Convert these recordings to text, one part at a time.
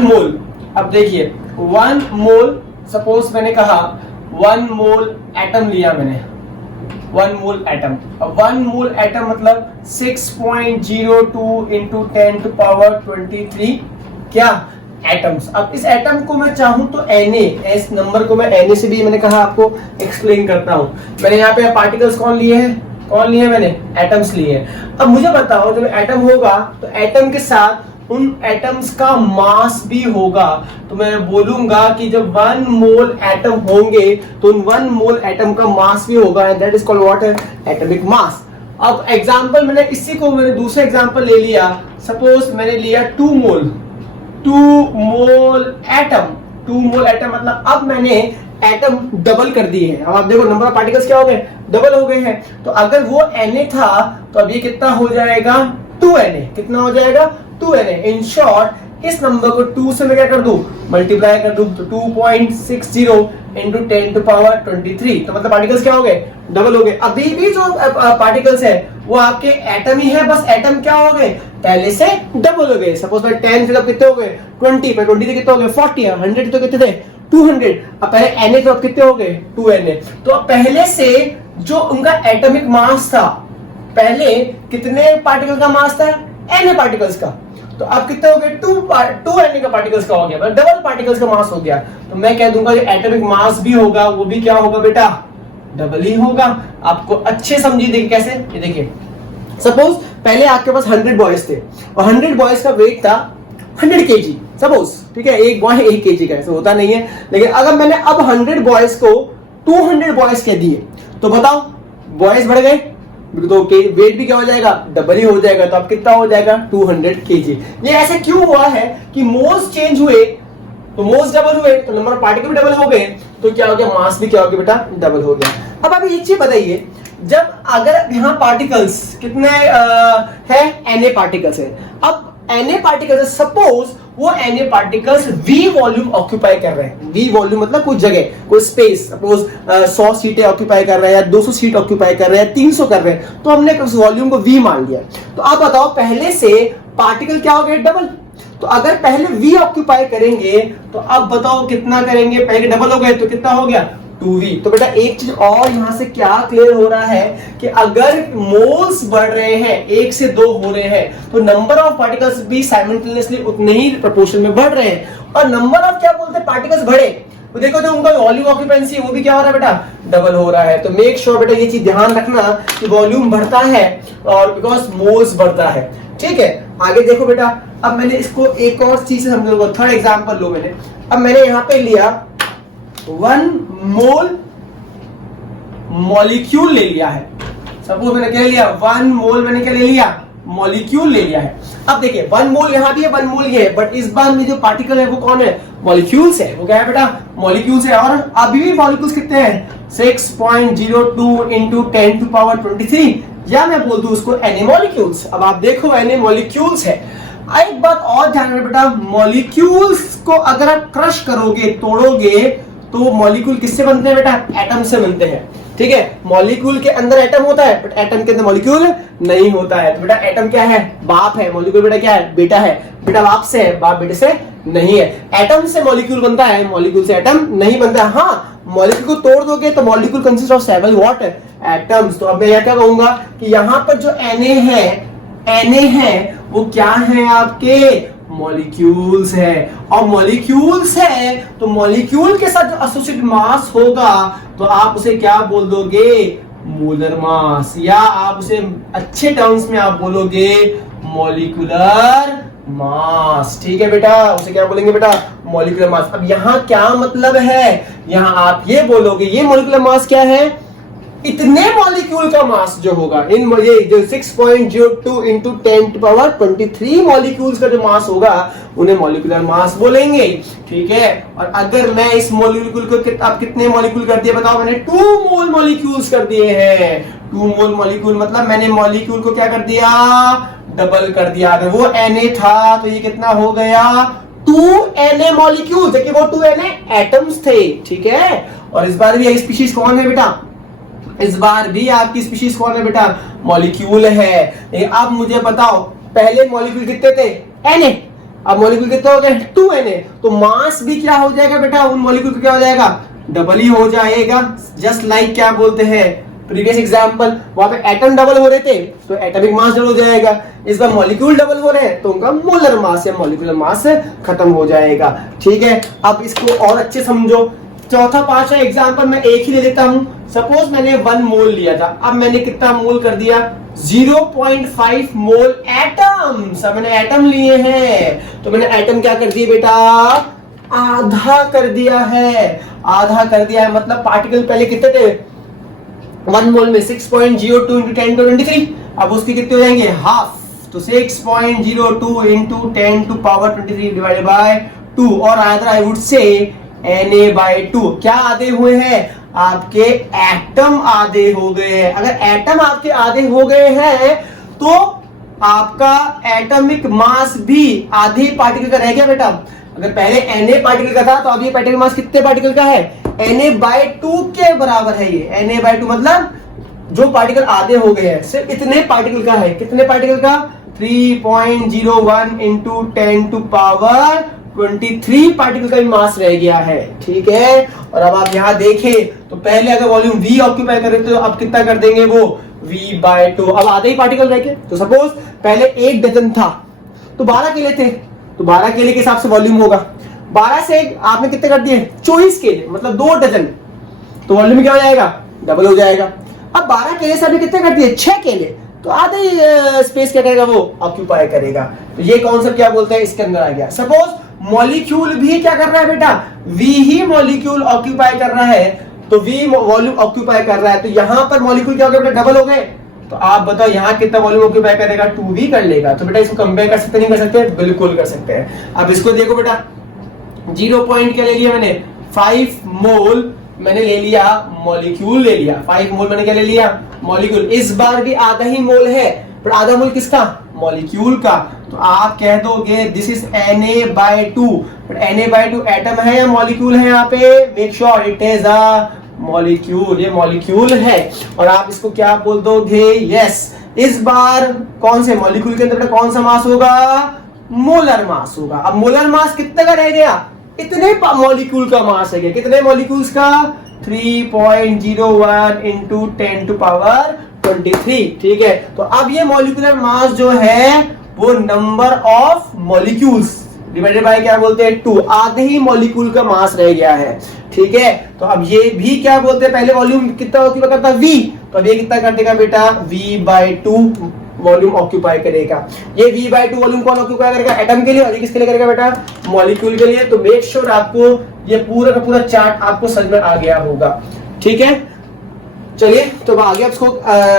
मोल। अब देखिए 1 मोल, सपोज मैंने कहा 1 मोल एटम लिया मैंने, 1 मोल एटम। अब 1 मोल एटम मतलब 6.02 इंटू 10 टू पावर 23 क्या एटम्स। अब इस एटम को मैं चाहूं तो Na, इस नंबर को मैं Na से भी मैंने कहा आपको एक्सप्लेन करता हूं। मैंने यहाँ पे पार्टिकल्स कौन लिए हैं मैंने एटम्स लिए हैं। अब मुझे बताओ जब एटम होगा तो एटम के साथ उन एटम्स का मास भी होगा। तो मैं बोलूंगा कि जब 1 मोल एटम होंगे तो उन 1 मोल एटम का मास भी होगा, and that is called what, atomic मास। अब एग्जांपल मैंने इसी को मैंने दूसरा एग्जांपल ले लिया, सपोज मैंने लिया 2 मोल एटम। 2 मोल एटम मतलब अब मैंने एटम डबल कर दिए हैं। अब आप देखो नंबर ऑफ पार्टिकल्स क्या हो गए, डबल हो गए हैं। तो अगर वो Na था तो अब ये कितना हो जाएगा 2Na, कितना हो जाएगा 2Na। इन शॉर्ट इस नंबर को 2 से मैं क्या कर दूं, मल्टीप्लाई कर दूं, तो 2.60 इंटू 10 टू पावर 23। तो मतलब पार्टिकल्स क्या हो गए, डबल हो गए। अभी भी जो पार्टिकल्स है वो आपके एटम ही है, बस एटम क्या हो गए, पहले से डबल हो गए। सपोज 10 से कितने हो गए 20, पर 20 से कितने हो गए 40, 100 तो कितने थे 200। अब पहले Na तो अब कितने हो गए 2Na। तो अब पहले से जो उनका एटॉमिक मास था, पहले कितने पार्टिकल का मास था, Na पार्टिकल्स का, तो अब कितने हो गए 2Na का पार्टिकल्स का हो गया, मतलब डबल पार्टिकल्स का मास हो गया। तो मैं कह दूंगा जो एटॉमिक मास भी होगा वो भी क्या होगा बेटा, डबल ही होगा। आपको अच्छे समझिए, देखिए कैसे, ये देखिए सपोज पहले आपके पास 100 बॉयज थे और 100 बॉयज का वेट था 100 kg सपोज, ठीक है, एक बॉय 1 kg का, ऐसा होता नहीं है। लेकिन अगर मैंने अब 100 बॉयज को 200 बॉयज कह दिए तो बताओ बॉयज बढ़ गए तो वेट भी क्या हो जाएगा, डबल ही हो जाएगा। तो अब कितना हो जाएगा 200 kg। ये ऐसे क्यों हुआ है कि मोल्स चेंज हुए तो मोल्स डबल हुए तो नंबर ऑफ पार्टिकल भी डबल हो गए, तो क्या हो गया, मास भी क्या हो गया बेटा, डबल हो गया। अब आप एक चीज बताइए, जब अगर यहाँ पार्टिकल्स कितने है, Na पार्टिकल्स है। अब Na पार्टिकल्स, सपोज वो Na particles V volume occupy कर रहे हैं। V वॉल्यूम मतलब कुछ जगह, कोई स्पेस, सपोज 100 सीटें ऑक्यूपाई कर रहे हैं या 200 सीट ऑक्यूपाई कर रहे हैं, 300 कर रहे हैं, तो हमने उस वॉल्यूम को V मान लिया। तो आप बताओ पहले से पार्टिकल क्या हो गए, डबल। तो अगर पहले V ऑक्यूपाई करेंगे तो अब बताओ कितना करेंगे, पहले डबल हो गए तो कितना हो गया 2V। तो बेटा एक चीज और यहां से क्या क्लियर हो रहा है कि अगर मोल्स बढ़ रहे हैं, 1 से 2 हो रहे हैं, तो नंबर ऑफ पार्टिकल्स भी साइमल्टेनियसली उतने ही प्रोपोर्शन में बढ़ रहे हैं। और नंबर ऑफ क्या बोलते हैं, पार्टिकल्स बढ़े तो देखो जो उनका वॉल्यूम ऑक्यूपेंसी वो भी क्या हो रहा है बेटा, डबल हो रहा है। तो मेक श्योर बेटा ये चीज ध्यान रखना कि वॉल्यूम बढ़ता है और बिकॉज मोल्स बढ़ता है, ठीक है। आगे देखो बेटा, अब मैंने इसको एक और चीज से समझो, थर्ड एग्जांपल लो मैंने। अब मैंने यहाँ पे लिया 1 मोल मॉलिक्यूल ले लिया है। सपोज मैंने क्या लिया, 1 मोल मैंने क्या ले लिया, मॉलिक्यूल ले लिया है। अब देखिए 1 मोल यहां भी है, 1 मोल ये है, बट इस बार में जो पार्टिकल है वो कौन है, मॉलिक्यूल्स है। वो क्या है बेटा, मॉलिक्यूल्स है। और अभी भी मॉलिक्यूल्स कितने हैं, 6.02 इंटू 10 टू पावर 23, या मैं बोल दूं उसको Na मॉलिक्यूल्स। अब आप देखो Na मॉलिक्यूल्स है। एक बात और ध्यान रखना बेटा, मॉलिक्यूल्स को अगर आप क्रश करोगे, तोड़ोगे, तो मॉलिक्यूल किससे बनते हैं बेटा, एटम से बनते हैं, ठीक है। मॉलिक्यूल के अंदर एटम होता है बट एटम के अंदर मॉलिक्यूल नहीं होता है। तो बेटा एटम क्या है, बाप है, मॉलिक्यूल बेटा क्या है, बेटा है। बेटा बाप से है, बाप बेटे से नहीं है। एटम से मॉलिक्यूल बनता है, मॉलिक्यूल से एटम नहीं बनता। हाँ, मॉलिक्यूल को तोड़ दोगे तो molecule consist of 7 what atoms. तो अब मैं क्या कहूंगा कि यहाँ पर जो Na है वो क्या है, आपके मॉलिक्यूल्स है। और मॉलिक्यूल्स है तो मॉलिक्यूल के साथ जो एसोसिएटेड मास होगा तो आप उसे क्या बोल दोगे, मोलर मास, या आप उसे अच्छे टर्म्स में आप बोलोगे मॉलिक्यूलर मास, ठीक है बेटा। उसे क्या बोलेंगे बेटा, मॉलिक्यूलर मास। अब यहाँ क्या मतलब है, यहाँ आप ये बोलोगे ये मॉलिक्यूलर मास क्या है, इतने मॉलिक्यूल का मास जो होगा, इन ये जो 6.02 इंटू 10 टू पावर 23 मॉलिक्यूल्स का जो मास होगा उन्हें मॉलिक्यूलर मास बोलेंगे, ठीक है। और अगर मैं इस मॉलिक्यूल को आप कितने मॉलिक्यूल कर दिए बताओ, मैंने 2 मोल मॉलिक्यूल्स कर दिए हैं। 2 मोल मॉलिक्यूल मतलब मैंने मॉलिक्यूल को क्या कर दिया, डबल कर दिया। अगर वो Na था तो ये कितना हो गया 2Na मॉलिक्यूल, देखिए वो 2Na एटम्स थे, ठीक है। और इस बार भी स्पीशीज कौन है बेटा, इस बार भी आपकी स्पीशीज कौन है बेटा, मॉलिक्यूल है। अब मुझे बताओ पहले मॉलिक्यूल कितने थे, Na, अब मॉलिक्यूल कितना हो गया 2Na, तो मास भी क्या हो जाएगा बेटा, उन मॉलिक्यूल का क्या हो जाएगा, डबल ही हो जाएगा। जस्ट लाइक क्या बोलते हैं प्रीवियस एग्जांपल, वहां पे एटम डबल हो रहे थे तो एटॉमिक मास डबल हो जाएगा, इस बार मॉलिक्यूल डबल हो रहे हैं तो उनका मोलर मास या मॉलिक्यूलर मास खत्म हो जाएगा। ठीक है, अब इसको और अच्छे समझो। चौथा पांचवा एग्जांपल मैं एक ही ले लेता हूं। सपोज मैंने 1 मोल लिया था, अब मैंने कितना मोल कर दिया 0.5 मोल एटम्स। अब मैंने एटम लिए हैं तो मैंने एटम क्या कर दिए बेटा, आधा कर दिया है, आधा कर दिया है। मतलब पार्टिकल पहले कितने थे 1 मोल में 6.02 into 10 to 23, अब उसके कितने हो जाएंगे हाफ, तो 6.02 into 10 to power 23 divided by 2, और आई वुड से Na/2 क्या आधे हुए हैं, आपके एटम आधे हो गए हैं। अगर एटम आपके आधे हो गए हैं तो आपका एटॉमिक मास भी आधे पार्टिकल का रह गया बेटा। अगर पहले Na पार्टिकल का था तो अब ये पार्टिकल मास कितने पार्टिकल का है, Na/2 के बराबर है ये। Na/2 मतलब जो पार्टिकल आधे हो गए हैं सिर्फ इतने पार्टिकल का है। कितने पार्टिकल का, 3.01 into 10 to power 23 पार्टिकल का भी मास रह गया है। ठीक है, और अब आप यहां देखें तो पहले अगर वॉल्यूम V ऑक्यूपाई कर रहे थे तो अब कितना कर देंगे वो V/2, अब आधे ही पार्टिकल रह गए। तो सपोज पहले 1 डजन था तो 12 केले थे, तो 12 केले के हिसाब से वॉल्यूम होगा, 12 से आपने कितने कर दिए 24 केले, मतलब 2 डजन, तो वॉल्यूम क्या हो जाएगा, डबल हो जाएगा। अब 12 केले से आपने कितने कर दिए 6 केले, तो आधे ही स्पेस क्या करेगा वो ऑक्यूपाई करेगा। तो ये कॉन्सेप्ट क्या बोलते हैं इसके अंदर आ गया। सपोज मॉलिक्यूल भी क्या कर रहा है बेटा, V ही मॉलिक्यूल ऑक्यूपाई कर रहा है, तो V वॉल्यूम ऑक्यूपाई कर रहा है, तो यहां पर मॉलिक्यूल क्या हो गया बेटा, डबल हो गए। तो आप बताओ यहाँ कितना वॉल्यूम ऑक्यूपाई करेगा, 2V कर लेगा। तो बेटा इसको कंपेयर कर सकते नहीं कर सकते, बिल्कुल कर सकते हैं। अब इसको देखो बेटा, 0 पॉइंट क्या ले लिया मैंने 5 मोल मैंने ले लिया, मॉलिक्यूल ले लिया, 5 मोल मैंने क्या ले लिया मॉलिक्यूल। इस बार भी आधा ही मोल है, पर आधा मोल किसका, मॉलिक्यूल का। तो आप कह दोगे this is Na/2, but Na/2 atom है या मॉलिक्यूल है, यहाँ पे make sure it is a molecule, ये मॉलिक्यूल है। और आप इसको क्या बोल दोगे, यस, इस बार कौन से मॉलिक्यूल के अंदर कौन सा मास होगा, मोलर मास होगा। अब मोलर मास कितने का रह गया, इतने मॉलिक्यूल का मास है, कितने मॉलिक्यूल्स का 3.01 into 10 to power 23। ठीक है, तो अब ये मॉलिक्यूलर मास जो है वो number of molecules divided by क्या बोलते हैं 2, आधे ही मॉलिक्यूल का मास रह गया है। ठीक है, तो अब ये भी क्या बोलते हैं, पहले वॉल्यूम कितना ऑक्यूपाई करता V, तो अब ये कितना कर देगा बेटा V/2 वॉल्यूम ऑक्यूपाई करेगा। ये V/2 वॉल्यूम कौन ऑक्यूपाई करेगा, एटम के लिए, और ये किसके लिए करेगा बेटा, मॉलिक्यूल के लिए। तो मेक श्योर आपको ये पूरा का पूरा चार्ट आपको समझ में आ गया होगा। ठीक है, चलिए तो अब आगे आपको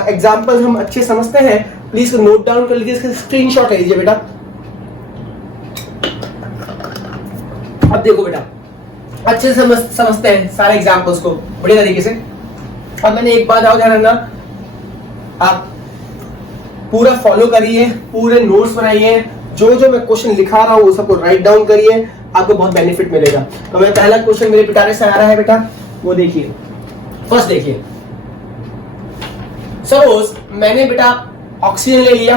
एग्जांपल हम अच्छे समझते हैं, प्लीज नोट डाउन कर लीजिए, इसका स्क्रीनशॉट ले लीजिए बेटा। अब देखो बेटा, अच्छे से समझते हैं सारे एग्जांपल्स को बढ़िया तरीके से। अब मैंने एक बात और ध्यान रखना, आप पूरा फॉलो करिए, पूरे नोट्स बनाइए, जो जो मैं क्वेश्चन लिखा रहा हूँ सबको राइट डाउन करिए, आपको बहुत बेनिफिट मिलेगा। तो मैं पहला क्वेश्चन मेरे पिटारे से आ रहा है बेटा, वो देखिए। फर्स्ट देखिए, सपोज मैंने बेटा ऑक्सीजन ले लिया,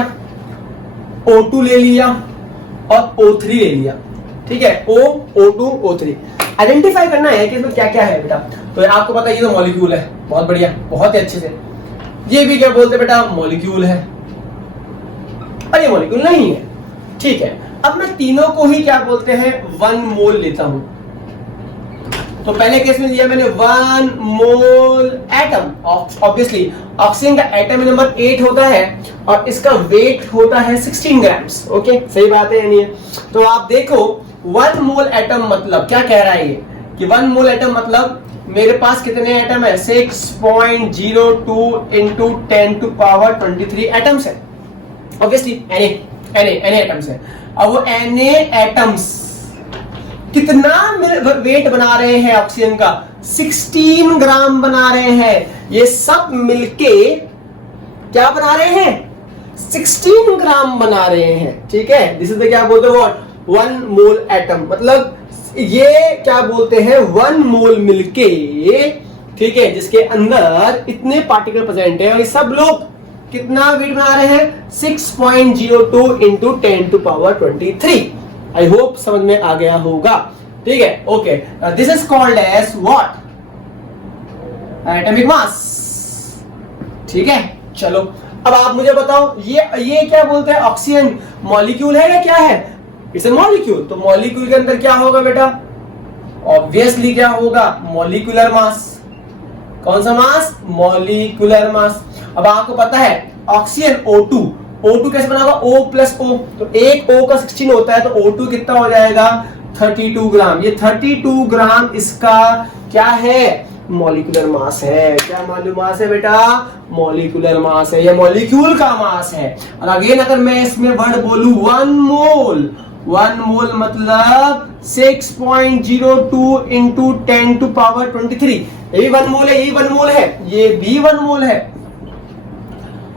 O2 ले लिया और O3 ले लिया। ठीक है, O, O2, O3 आइडेंटिफाई करना है कि इसमें क्या क्या है बेटा। तो आपको पता है ये तो मॉलिक्यूल है, बहुत बढ़िया, बहुत ही अच्छे से। ये भी क्या बोलते हैं बेटा, मॉलिक्यूल है, और ये मॉलिक्यूल नहीं है। ठीक है, अब मैं तीनों को ही क्या बोलते हैं 1 मोल लेता हूं। तो पहले केस में लिया मैंने 1 मोल एटम, ऑब्वियसली ऑक्सीजन का एटम नंबर 8 होता है और इसका वेट होता है 16 ग्राम्स। ओके, सही बात है नहीं है? तो आप देखो 1 मोल एटम मतलब क्या कह रहा है ये, कि 1 मोल एटम मतलब मेरे पास कितने एटम है, 6.02 into 10 to power 23 एटम्स है। ऑब्वियसली Na एटम्स है। अब वो Na एटम्स कितना वेट बना रहे हैं ऑक्सीजन का, 16 ग्राम बना रहे हैं। ये सब मिलके क्या बना रहे हैं, 16 ग्राम बना रहे हैं। ठीक है, दिस इज द क्या बोलते हैं व्हाट, 1 मोल एटम, मतलब ये क्या बोलते हैं 1 मोल मिलके, ठीक है, जिसके अंदर इतने पार्टिकल प्रेजेंट है, और ये सब लोग कितना वेट बना रहे हैं 6.02 into 10 to power 23। I hope समझ में आ गया होगा। ठीक है, okay, this is called as what, atomic mass. ठीक है, चलो अब आप मुझे बताओ ये क्या बोलते हैं, ऑक्सीजन मॉलिक्यूल है या क्या है? It's a molecule. तो मॉलिक्यूल के अंदर क्या होगा बेटा? ऑब्वियसली क्या होगा? Molecular mass. कौन सा मास? Molecular mass. अब आपको पता है ऑक्सीजन O2, O2 कैसे बना होगा? O प्लस O, तो एक O का 16 होता है, तो O2 कितना हो जाएगा? 32 ग्राम। ये 32 ग्राम इसका क्या है? मॉलिक्यूलर मास है। क्या मालूम मास है बेटा? मॉलिक्यूलर मास है, ये मॉलिक्यूल का मास है। और अगेन अगर मैं इसमें वर्ड बोलूं 1 मोल, 1 मोल मतलब 6.02 इंटू 10 टू पावर 23। ये भी 1 मोल है, ये 1 मोल है, ये भी 1 मोल है।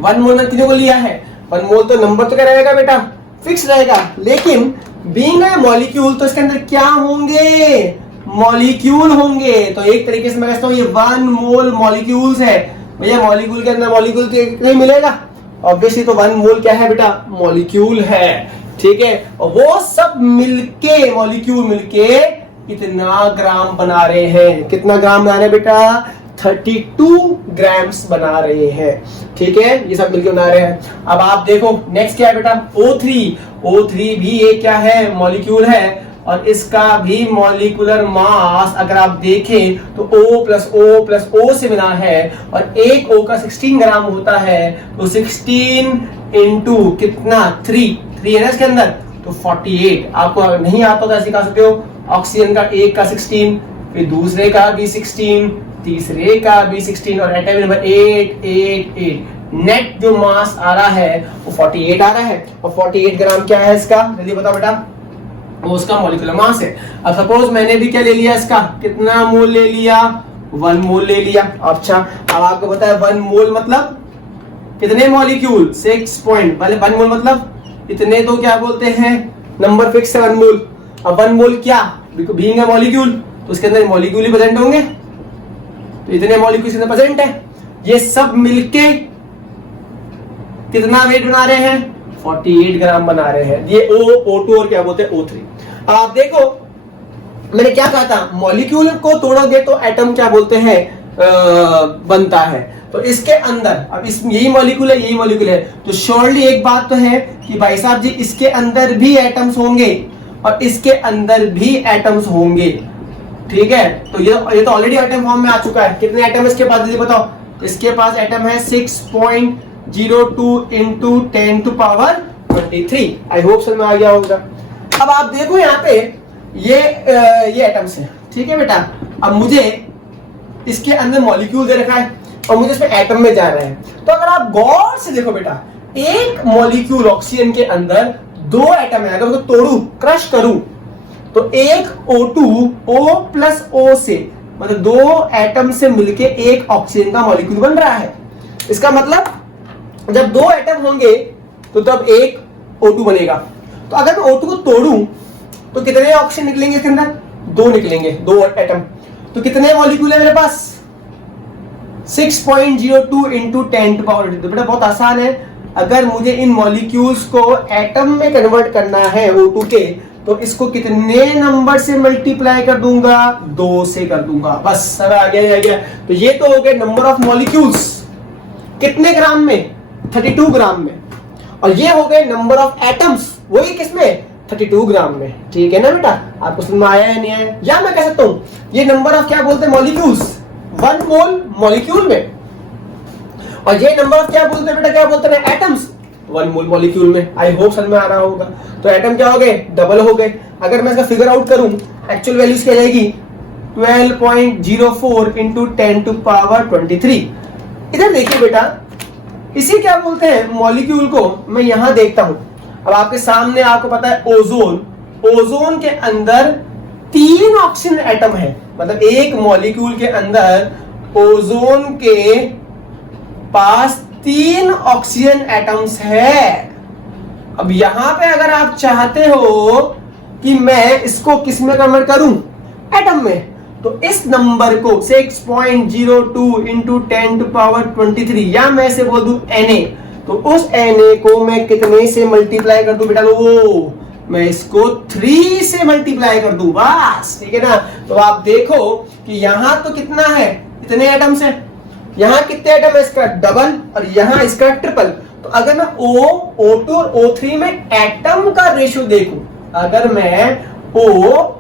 1 मोल ने तीनों को लिया है। 1 मोल तो नंबर तो क्या रहेगा बेटा? फिक्स रहेगा। लेकिन बीइंग ए मॉलिक्यूल तो इसके अंदर क्या होंगे? मॉलिक्यूल होंगे। तो एक तरीके से मैं कहता हूं ये 1 मोल मॉलिक्यूल्स है। भैया मॉलिक्यूल के अंदर मॉलिक्यूल तो नहीं मिलेगा, ऑब्वियसली तो 1 मोल क्या है बेटा? मॉलिक्यूल है। ठीक है, और वो सब मिलके, मॉलिक्यूल मिलके इतना ग्राम बना रहे हैं। कितना ग्राम बना रहे हैं बेटा? 32 ग्राम्स बना रहे हैं। ठीक है, ये सब मिलके बना रहे हैं। अब आप देखो नेक्स्ट क्या है बेटा? O3। O3 भी एक क्या है? मॉलिक्यूल है, और इसका भी मॉलिक्यूलर मास अगर आप देखें तो O plus O plus O से मिला है, और एक O का 16 ग्राम होता है, तो 16 इंटू कितना? 3 है ना इसके अंदर, तो 48। आपको अगर नहीं आता तो ऐसे कह सकते हो, ऑक्सीजन का एक का 16, फिर दूसरे का भी 16, तीसरे का भी 16, और एटम नंबर 8 नेट जो मास आ रहा है वो 48 आ रहा है। और 48 ग्राम क्या है इसका? जल्दी बताओ बेटा। वो उसका मॉलिक्यूलर मास है। अब सपोज मैंने भी क्या ले लिया इसका? कितना मोल ले लिया? 1 मोल ले लिया। अच्छा, अब आपको पता है 1 मोल मतलब कितने मॉलिक्यूल? 6 पॉइंट पहले 1 मोल मतलब इतने, तो क्या बोलते हैं? नंबर फिक्स है 1 मोल। अब 1 मोल क्या? बीइंग अ मॉलिक्यूल तो उसके अंदर मॉलिक्यूल ही प्रेजेंट होंगे, तो इतने मॉलिक्यूल इसके अंदर प्रेजेंट है। ये सब मिलके कितना वेट बना रहे हैं? 48 ग्राम बना रहे हैं। ये O2 और क्या बोलते हैं? O3। अब आप देखो मैंने क्या कहा था? मॉलिक्यूल को तोड़ोगे तो एटम क्या बोलते हैं? बनता है। तो इसके अंदर अब यही मॉलिक्यूल है, यही मॉलिक्यूल है, तो श्योरली एक बात तो है कि भाई साहब जी इसके अंदर भी एटम्स होंगे और इसके अंदर भी एटम्स होंगे। ठीक है, तो ये तो ऑलरेडी एटम फॉर्म में आ चुका है। कितने एटम इसके पास दीजिए बताओ? इसके पास एटम है 6.02 into 10 to power 23। I hope समझ में आ गया होगा। अब आप देखो यहाँ पे ये एटम्स है। ठीक है बेटा, अब मुझे इसके अंदर मॉलिक्यूल दे रखा है और मुझे इसमें एटम में जा रहा है। तो अगर आप गौर से देखो बेटा, एक मॉलिक्यूल ऑक्सीजन के अंदर 2 एटम है। अगर उसको तोड़ू, क्रश करूं, तो एक O2 O प्लस O से मतलब 2 एटम से मिलके एक ऑक्सीजन का मॉलिक्यूल बन रहा है। इसका मतलब जब 2 एटम होंगे तो तब एक O2 बनेगा। तो अगर मैं O2 को तोड़ूं तो कितने ऑक्सीजन निकलेंगे इसके अंदर? 2 निकलेंगे, 2 एटम। तो कितने मॉलिक्यूल है मेरे पास? 6.02 इंटू 10 टू पावर 22। बेटा बहुत आसान है। अगर मुझे इन मॉलिक्यूल्स को एटम में कन्वर्ट करना है O2 के, तो इसको कितने नंबर से मल्टीप्लाई कर दूंगा? 2 से कर दूंगा। बस सब आ गया। तो ये तो हो गए नंबर ऑफ मॉलिक्यूल्स। कितने ग्राम में? 32 ग्राम में। और ये हो गए नंबर ऑफ एटम्स, वही किसमें? 32 ग्राम में। ठीक है ना बेटा? आपको समझ में आया है नहीं आया? या मैं कह सकता हूं ये नंबर ऑफ क्या बोलते हैं? मॉलिक्यूल्स। 1 मोल मॉलिक्यूल में, और ये नंबर ऑफ क्या बोलते हैं बेटा? क्या बोलते हैं? एटम्स। 1 मोल मॉलिक्यूल में। आई होप समझ में आ रहा होगा। तो एटम क्या हो गए? डबल हो गए। अगर मैं इसका फिगर आउट करूं, एक्चुअल वैल्यूज क्या जाएगी? 12.04 इंटू 10 टू पावर 23। इधर देखिए बेटा, इसी क्या बोलते हैं? मॉलिक्यूल को मैं यहां देखता हूं। अब आपके सामने आपको पता है ओजोन। ओजोन के अंदर 3 ऑक्सीजन एटम है। मतलब एक मॉलिक्यूल के अंदर ओजोन के पास 3 ऑक्सीजन एटम्स है। अब यहां पे अगर आप चाहते हो कि मैं इसको किस में कन्वर्ट करूं? एटम में। तो इस नंबर को 6.02 इंटू 10 टू पावर 23, या मैं इसे बोल दूं Na, तो उस Na को मैं कितने से मल्टीप्लाई कर दूं बेटा? लो मैं इसको 3 से मल्टीप्लाई कर दूं बस, ठीक है ना। तो आप देखो कि यहां तो कितना है, इतने एटम्स है, यहां कितने एटम है, इसका डबल और यहां इसका ट्रिपल। तो अगर मैं O2 और O3 में एटम का रेशियो देखूं, अगर मैं O2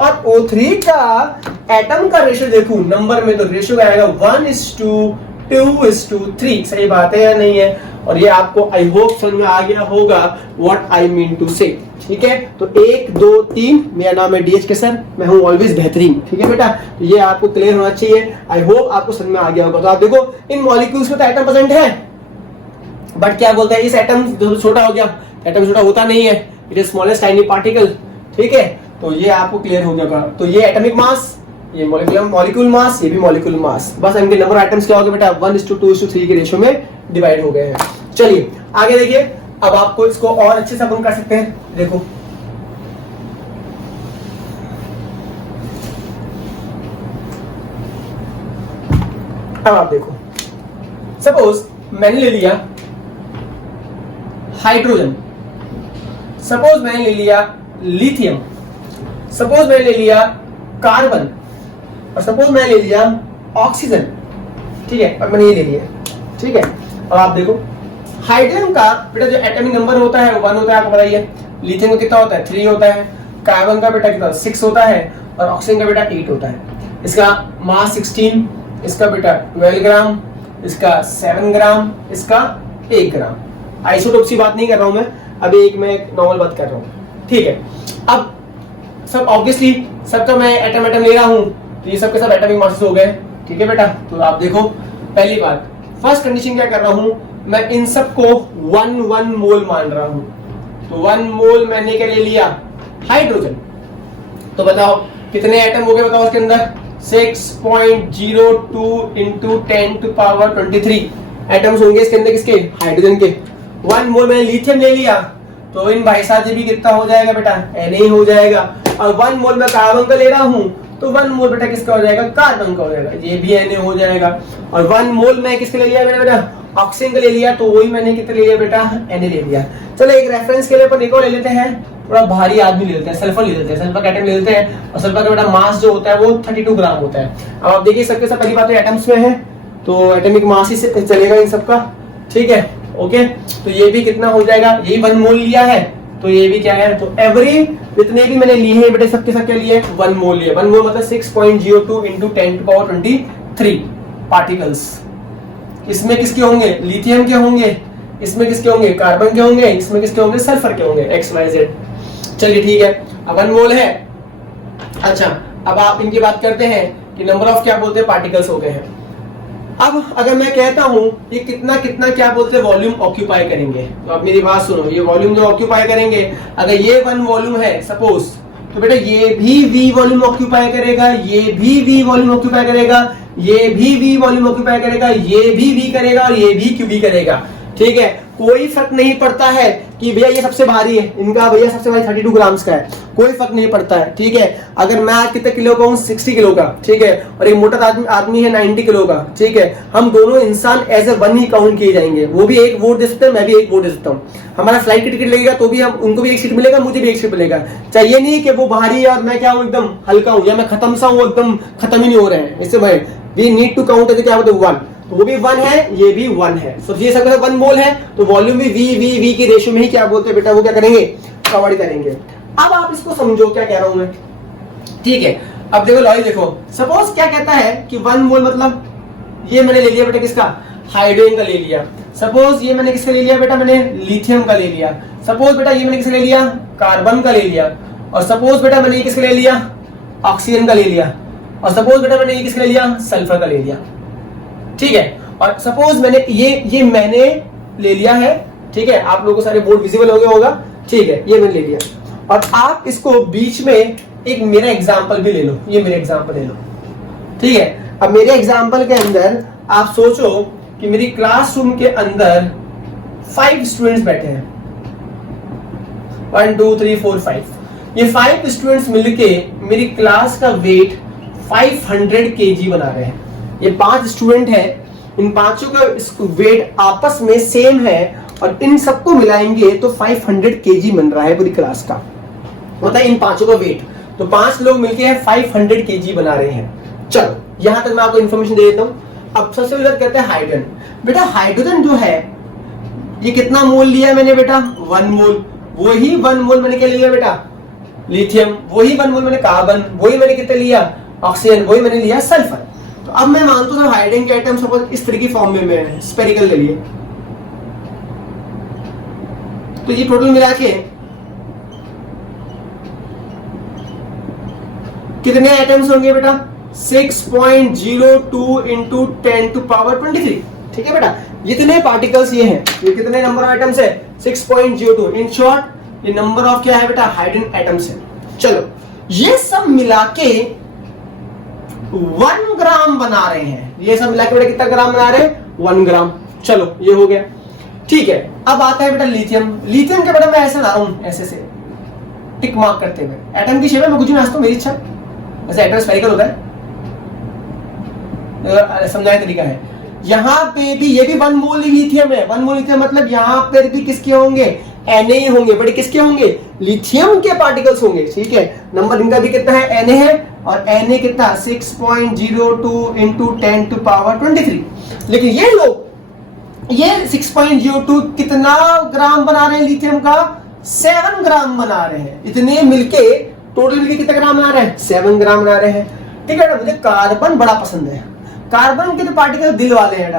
और O3 का एटम का रेशियो देखूं नंबर में, तो रेशियो आएगा 1:2:3। सही बात है या नहीं है? और ये आपको आई होप समझ में आ गया होगा व्हाट आई मीन टू से, ठीक है। तो 1 2 3, मेरा नाम है DH के सर, मैं हूं ऑलवेज बेहतरीन, ठीक है बेटा। तो ये आपको क्लियर होना चाहिए, आई होप आपको समझ में आ गया होगा। तो आप देखो इन मॉलिक्यूल्स में तो एटम प्रेजेंट है, बट क्या बोलते हैं, इस एटम छोटा हो गया, एटम छोटा होता नहीं है, it is smallest tiny particle, ठीक है। तो ये आपको क्लियर हो गया। तो ये एटॉमिक मास, ये मॉलिक्यूल मास, ये भी मॉलिक्यूल मास, बस इनके नंबर आइटम्स क्या हो गए बेटा, 1:2:3 के रेशियो में डिवाइड हो गए हैं। चलिए आगे देखिए, अब आपको इसको और अच्छे से अपन कर सकते हैं। देखो अब आप देखो, सपोज मैंने ले लिया हाइड्रोजन, सपोज मैंने ले लिया लिथियम, सपोज मैंने ले लिया कार्बन, और सपोज मैंने ले लिया ऑक्सीजन, ठीक है। और मैंने ये ले लिया, ठीक है। अब आप देखो हाइड्रोजन का बेटा जो एटॉमिक नंबर होता है वो 1 होता है, आपको बताइए। लिथियम का कितना होता है, 3 होता है। कार्बन का बेटा कितना, 6 होता है। और ऑक्सीजन का बेटा 8 होता है। इसका मास 16, इसका बेटा 12 ग्राम, इसका 7 ग्राम, इसका 1 ग्राम। आइसोटोप की बात नहीं कर रहा हूं मैं, अभी एक मैं नॉर्मल बात कर रहा हूं, ठीक है। अब सब ऑब्वियसली सबका मैं एटम ले रहा हूं, तो ये सबके सब एटॉमिक मासेस हो गए, ठीक है बेटा। तो आप देखो पहली बात, फर्स्ट कंडीशन क्या कर रहा हूं मैं, इन सबको 1 मोल मान रहा हूं। तो 1 मोल मैंने क्या ले लिया, हाइड्रोजन। तो बताओ कितने एटम हो गए, बताओ उसके अंदर 6.02 into 10⁻23 एटम्स होंगे इसके अंदर, किसके, हाइड्रोजन के। 1 मोल मैंने लिथियम ले लिया, तो इन भाई साहब भी कितना हो जाएगा बेटा, Na हो जाएगा। और 1 मोल मैं कार्बन का ले रहा हूं, तो 1 मोल बेटा किसका हो जाएगा, कार्बन का हो जाएगा, ये भी Na हो जाएगा। और 1 मोल मैं किसके ले लिया बेटा, ऑक्सीजन का ले लिया, तो वही मैंने कितना ले लिया बेटा, Na ले लिया। चलो एक रेफरेंस के लिए अपन एक और ले लेते हैं, थोड़ा भारी आदमी ले लेते हैं, सल्फर ले लेते हैं, सल्फर का एटम ले लेते हैं। और सल्फर का बेटा मास जो होता है वो 32 ग्राम होता है। अब आप देखिए सबके सब पहली बात तो एटम्स में है, तो एटॉमिक मास ही से चलेगा इन सबका, ठीक है, ओके। तो ये भी कितना हो जाएगा, यही 1 मोल लिया है, तो ये भी क्या है, तो एवरी जितने भी मैंने लिए हैं बेटे सबके सब क्या लिए, 1 मोल लिए। 1 मोल मतलब 6.02 into 10⁻23 पार्टिकल्स। इसमें किसके होंगे, लिथियम के होंगे, इसमें किसके होंगे, कार्बन के होंगे, इसमें किसके होंगे, सल्फर के होंगे, XYZ। चलिए ठीक है, अब 1 मोल है। अच्छा अब आप इनकी बात करते हैं कि नंबर ऑफ क्या बोलते हैं, पार्टिकल्स हो गए हैं। अब अगर मैं कहता हूं ये कितना कितना क्या बोलते हैं, वॉल्यूम ऑक्यूपाई करेंगे, तो आप मेरी बात सुनो, ये वॉल्यूम जो ऑक्यूपाई करेंगे, अगर ये 1 वॉल्यूम है सपोज, तो बेटा ये भी V वॉल्यूम ऑक्यूपाई करेगा, ये भी V वॉल्यूम ऑक्यूपाई करेगा, ये भी V वॉल्यूम ऑक्यूपाई करेगा, ये भी V करेगा, और ये भी Q करेगा, ठीक है। कोई फर्क नहीं पड़ता है कि भैया ये सबसे भारी है, इनका भैया सबसे भारी 32 ग्राम्स का है, कोई फर्क नहीं पड़ता है, ठीक है। अगर मैं आज कितने किलो का हूँ, 60 किलो का, ठीक है, और एक मोटा आदमी है 90 किलो का, ठीक है, हम दोनों इंसान एज ए 1 ही काउंट किए जाएंगे। वो भी एक वोट दे सकते हैं, मैं भी एक वोट दे सकता हूँ। हमारा फ्लाइट की टिकट लगेगा तो भी हम, उनको भी एक सीट मिलेगा, मुझे भी एक सीट मिलेगा। चाहिए नहीं कि वो भारी है और मैं क्या हूँ एकदम हल्का हूँ, या मैं खत्म सा हूँ, एकदम खत्म ही नहीं हो रहे हैं। इससे भाई we need to count as क्या होता है 1, तो वो भी 1 है, ये भी 1 है। तो ये सब 1 मोल है, तो वॉल्यूम भी V के रेशियो में ही क्या बोलते हैं बेटा, वो क्या करेंगे, कवर करेंगे। अब आप इसको समझो क्या कह रहा हूं मैं, ठीक है। अब देखो लॉजिक देखो, सपोज क्या कहता है कि 1 मोल मतलब ये मैंने ले लिया बेटा किसका, हाइड्रोजन का ले लिया। सपोज ये मैंने किसका ले लिया बेटा, मैंने लिथियम का ले लिया। सपोज बेटा ये मैंने किसका ले लिया, कार्बन का ले लिया। और सपोज बेटा मैंने ये किसका ले लिया, ऑक्सीजन का ले लिया। और सपोज बेटा मैंने ये किसका ले लिया, सल्फर का ले लिया, ठीक है। और सपोज मैंने ये मैंने ले लिया है, ठीक है, आप लोगों को सारे बोर्ड विजिबल हो गया होगा, ठीक है, ये मैंने ले लिया। और आप इसको बीच में एक मेरा एग्जांपल भी ले लो, ये मेरा एग्जांपल ले लो, ठीक है। अब मेरे एग्जांपल के अंदर आप सोचो कि मेरी क्लासरूम के अंदर 5 स्टूडेंट्स बैठे हैं, 1 2 3 4 5। ये 5 स्टूडेंट्स मिलके मेरी क्लास का वेट 500 kg बना रहे हैं। ये 5 स्टूडेंट है, इन पांचों का वेट आपस में सेम है, और इन सबको मिलाएंगे तो 500 केजी बन रहा है पूरी क्लास का, मतलब इन पांचों का वेट। तो 5 लोग मिलके 500 केजी बना रहे हैं। चलो यहां तक मैं आपको इन्फॉर्मेशन दे देता हूं। अब सबसे पहले कहते हैं हाइड्रोजन। बेटा हाइड्रोजन जो है ये कितना मोल लिया मैंने बेटा, 1 मोल। वही 1 मोल मैंने क्या लिया बेटा, लिथियम। वही 1 मोल मैंने कार्बन। वही मैंने कितना लिया, ऑक्सीजन। वही मैंने लिया सल्फर। तो अब मैं मानता हूं हाइड्रोजन के एटम सपोज इस तरह की फॉर्म में मैं स्फेरिकल ले लिए, तो ये टोटल मिला के कितने एटम्स होंगे बेटा, 6.02 इंटू 10 टू पावर 23। ठीक है बेटा, जितने पार्टिकल्स ये हैं, ये कितने नंबर ऑफ एटम्स है, 6.02। इन शॉर्ट ये नंबर ऑफ क्या है बेटा, हाइड्रोजन एटम्स है। चलो ये सब मिला के 1 ग्राम बना रहे हैं। ये सब मिला के बेटा कितना ग्राम बना रहे हैं, 1 ग्राम। चलो ये हो गया। ठीक है, अब आता है बेटा लिथियम। लिथियम के बेटा मैं ऐसे ला रहा हूं, ऐसे से टिक मार्क करते हुए। एटम की शेप में मैं कुछ नहीं नाचता हूं, मेरी इच्छा। वैसे एटम स्फेरिकल होता है, समझाने तरीका है। यहां पे भी ये भी 1 मोल लिथियम है। 1 मोल लिथियम मतलब यहां पर भी किसके होंगे, Na होंगे। बड़े किसके होंगे, लिथियम के पार्टिकल्स होंगे। ठीक है, नंबर इनका भी कितना है, Na है। और Na कितना, 6.02 इंटू 10 टू पावर 23। लेकिन ये लोग ये 6.02 कितना ग्राम बना रहे हैं लिथियम का, 7 ग्राम बना रहे हैं। इतने मिलके टोटल मिलके कितना ग्राम बना रहे हैं, 7 ग्राम बना रहे हैं। ठीक है, मुझे कार्बन बड़ा पसंद है। कार्बन के तो पार्टिकल दिल वाले हैं,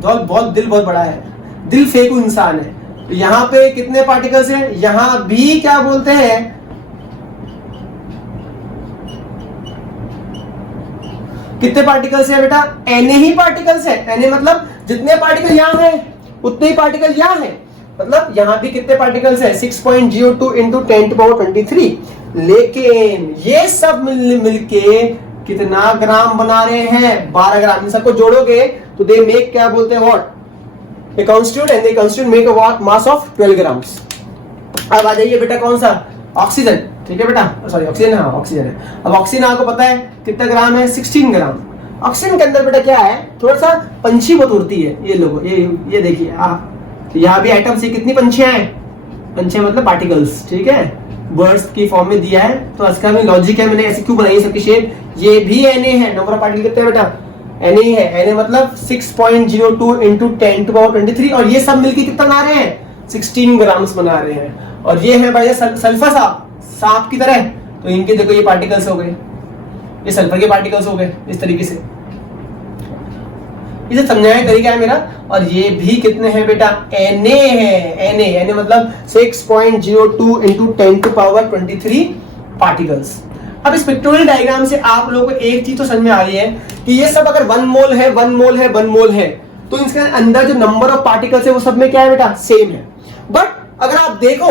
बहुत दिल बहुत बड़ा है, दिल फेंकू इंसान है। तो यहाँ पे कितने पार्टिकल्स हैं, यहां भी क्या बोलते हैं, कितने पार्टिकल्स है बेटा, Na ही पार्टिकल्स है। Na मतलब जितने पार्टिकल यहां हैं उतने ही पार्टिकल यहां हैं। मतलब यहां भी कितने पार्टिकल्स है, 6.02 इंटू 10 टू पावर 23। लेकिन ये सब मिलके कितना ग्राम बना रहे हैं, 12 ग्राम। इन सबको जोड़ोगे तो दे मेक क्या बोलते हैं, what, they constitute and they constitute make a what mass of 12 grams। अब आ जाइए बेटा कौन सा, ऑक्सीजन। ठीक है बेटा, सॉरी ऑक्सीजन, हाँ ऑक्सीजन है। अब ऑक्सीजन आपको पता है कितना ग्राम है, 16 ग्राम। ऑक्सीजन के अंदर बेटा क्या है, थोड़ा सा पंछी बहुत उड़ती है। ये लोगो ये देखिए, यहाँ भी आइटम से कितनी पंछियां हैं, पंछियां मतलब पार्टिकल्स। ठीक है, बर्ड्स की फॉर्म में दिया है, तो इसका भी लॉजिक है, मैंने ऐसे क्यों बनाई सबकी शेप। ये भी Na है, नंबर ऑफ पार्टिकल कितने बेटा, Na है। Na मतलब 6.02 इंटू 10 टू पावर 23। और ये सब मिलके कितना बना रहे हैं, 16 ग्राम्स बना रहे हैं। और ये है भाई सल्फर सांप की तरह। तो इनके देखो ये पार्टिकल्स हो गए, ये सल्फर के पार्टिकल्स हो गए इस तरीके से। इसे समझाने का तरीका है मेरा। और ये भी कितने हैं बेटा, Na है। Na मतलब 6.02 इंटू 10 टू पावर 23 पार्टिकल्स। अब इस पिक्टोरियल डायग्राम से आप लोगों को एक चीज तो समझ में आ रही है कि ये सब अगर 1 मोल है, 1 मोल है, 1 मोल है, तो इसके अंदर जो नंबर ऑफ पार्टिकल्स है वो सब में क्या है बेटा, सेम है। बट अगर आप देखो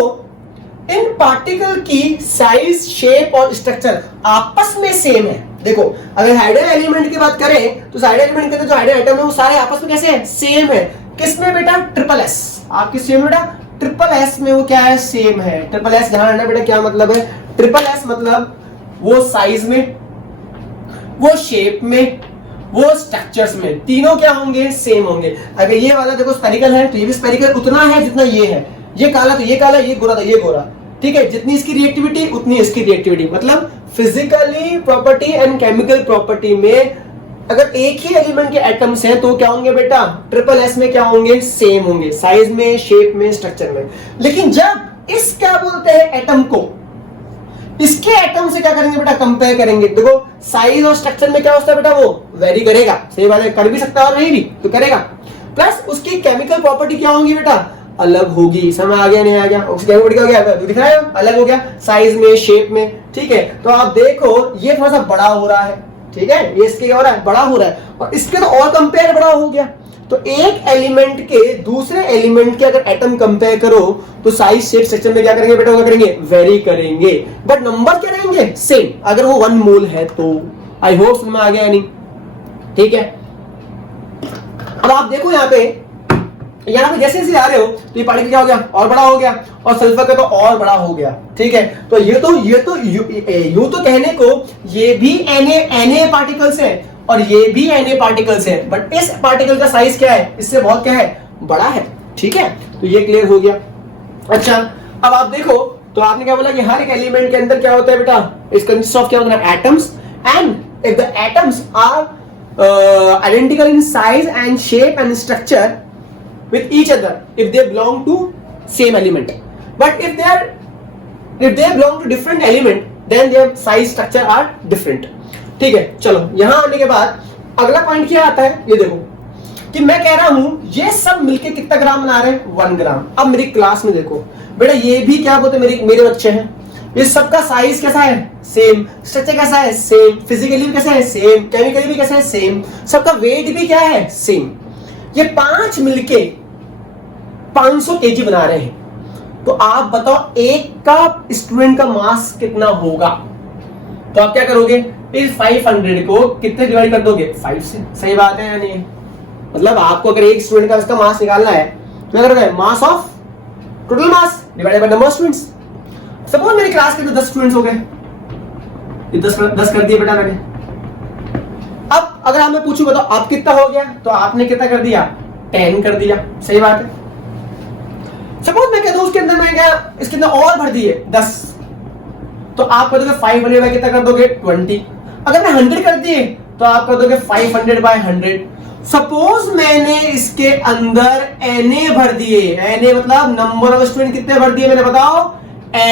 इन पार्टिकल की साइज, शेप और स्ट्रक्चर आपस में सेम है। देखो अगर हाइड्रोजन एलिमेंट की बात करें तो हाइड्रोजन एलिमेंट के अंदर जो हाइड्रोजन एटम है वो सारे आपस में कैसे है, सेम है। किसमें बेटा, SSS। आपकी सेम बेटा SSS में वो क्या है, सेम है। SSS ध्यान रखना बेटा क्या मतलब है, SSS मतलब वो साइज में, वो शेप में, वो स्ट्रक्चर्स में, तीनों क्या होंगे, सेम होंगे। अगर ये वाला देखो स्फेरिकल है तो ये भी स्फेरिकल उतना है जितना ये है। ये काला तो ये काला, ये गोरा तो ये गोरा। ठीक है, जितनी इसकी रिएक्टिविटी उतनी इसकी रिएक्टिविटी। मतलब physically property and chemical property में अगर एक ही एलिमेंट के एटम्स हैं तो क्या होंगे बेटा, SSS में क्या होंगे, सेम होंगे, साइज में, शेप में, स्ट्रक्चर में। लेकिन जब इस क्या बोलते हैं एटम को, इसके एटम से क्या करेंगे बेटा, कंपेयर करेंगे। देखो साइज और स्ट्रक्चर में क्या होता है बेटा, वो वेरी करेगा। सही बात है, कर भी सकता है और नहीं भी तो करेगा। प्लस उसकी केमिकल प्रॉपर्टी क्या होंगी बेटा, अलग होगी। समझ आ गया, नहीं आ गया, उसकी केमिकल क्या हो गया, दिख रहा है, अलग हो गया साइज में, शेप में। ठीक है, तो आप देखो ये थोड़ा सा बड़ा हो रहा है। ठीक है, ये इसके क्या हो रहा है, बड़ा हो रहा है, और इसके तो और कंपेयर बड़ा हो गया। तो एक एलिमेंट के दूसरे एलिमेंट के अगर एटम कंपेयर करो तो साइज, शेप, स्ट्रक्चर में क्या करेंगे बेटा, क्या करेंगे, वेरी करेंगे। बट नंबर क्या रहेंगे, सेम। अगर वो 1 मोल है तो। आई होप समझ में आ गया नहीं। ठीक है, अब आप देखो यहाँ पे जैसे जैसे आ रहे हो तो ये पार्टिकल क्या हो गया, और बड़ा हो गया, और सल्फर का तो और बड़ा हो गया। ठीक है, तो ये तो यूं तो कहने को ये भी Na पार्टिकल्स है और ये भी Na पार्टिकल्स है, बट इस पार्टिकल का साइज क्या है, इससे बहुत क्या है, बड़ा है। ठीक है, तो ये क्लियर हो गया। अच्छा, अब आप देखो तो आपने क्या बोला कि हर एक एलिमेंट के अंदर क्या होता है बेटा, इस कंसिस्ट ऑफ क्या होता है, atoms, and if the atoms are identical in size and shape and structure with each other if they belong to same element, but if they belong to different element then their size structure are different। ठीक है, चलो यहां आने के बाद अगला point क्या आता है, ये देखो कि मैं कह रहा हूं ये सब मिलके कितना ग्राम बना रहे हैं, 1 ग्राम। अब मेरी क्लास में देखो बेटा, ये भी क्या बोलते हैं, मेरे बच्चे हैं, ये सबका साइज कैसा है, सेम, स्ट्रक्चर कैसा है, सेम, फिजिकली भी कैसा है, सेम, केमिकली भी कैसा है, सेम, सबका वेट भी क्या है, सेम। ये 5 मिलके 500 केजी बना रहे हैं, तो आप बताओ एक का स्टूडेंट का मास कितना होगा। तो आप क्या करोगे, इस 500 को कितने डिवाइड कर दोगे, 5 से। सही बात है या नहीं? मतलब आपको अगर एक स्टूडेंट का उसका मास निकालना है तो क्या करोगे, mass of total mass divided by number of students. Suppose मेरी क्लास के तो 10 स्टूडेंट्स हो गए, ये 10 कर दिए बेटा मैंने। अब अगर मैं पूछूं बताओ आप कितना हो गया, तो आपने कितना कर दिया, 10 कर दिया। सही बात है। सपोज मैं कहता हूं उसके अंदर मैं क्या इसके अंदर और भर दिए 10, तो आप कर दोगे 500 बाय कितना कर दोगे, 20। अगर मैं 100 कर दिए तो आप कर दोगे 500 बाय 100। सपोज मैंने इसके अंदर Na भर दिए, Na मतलब नंबर ऑफ स्टूडेंट कितने भर दिए मैंने, बताओ,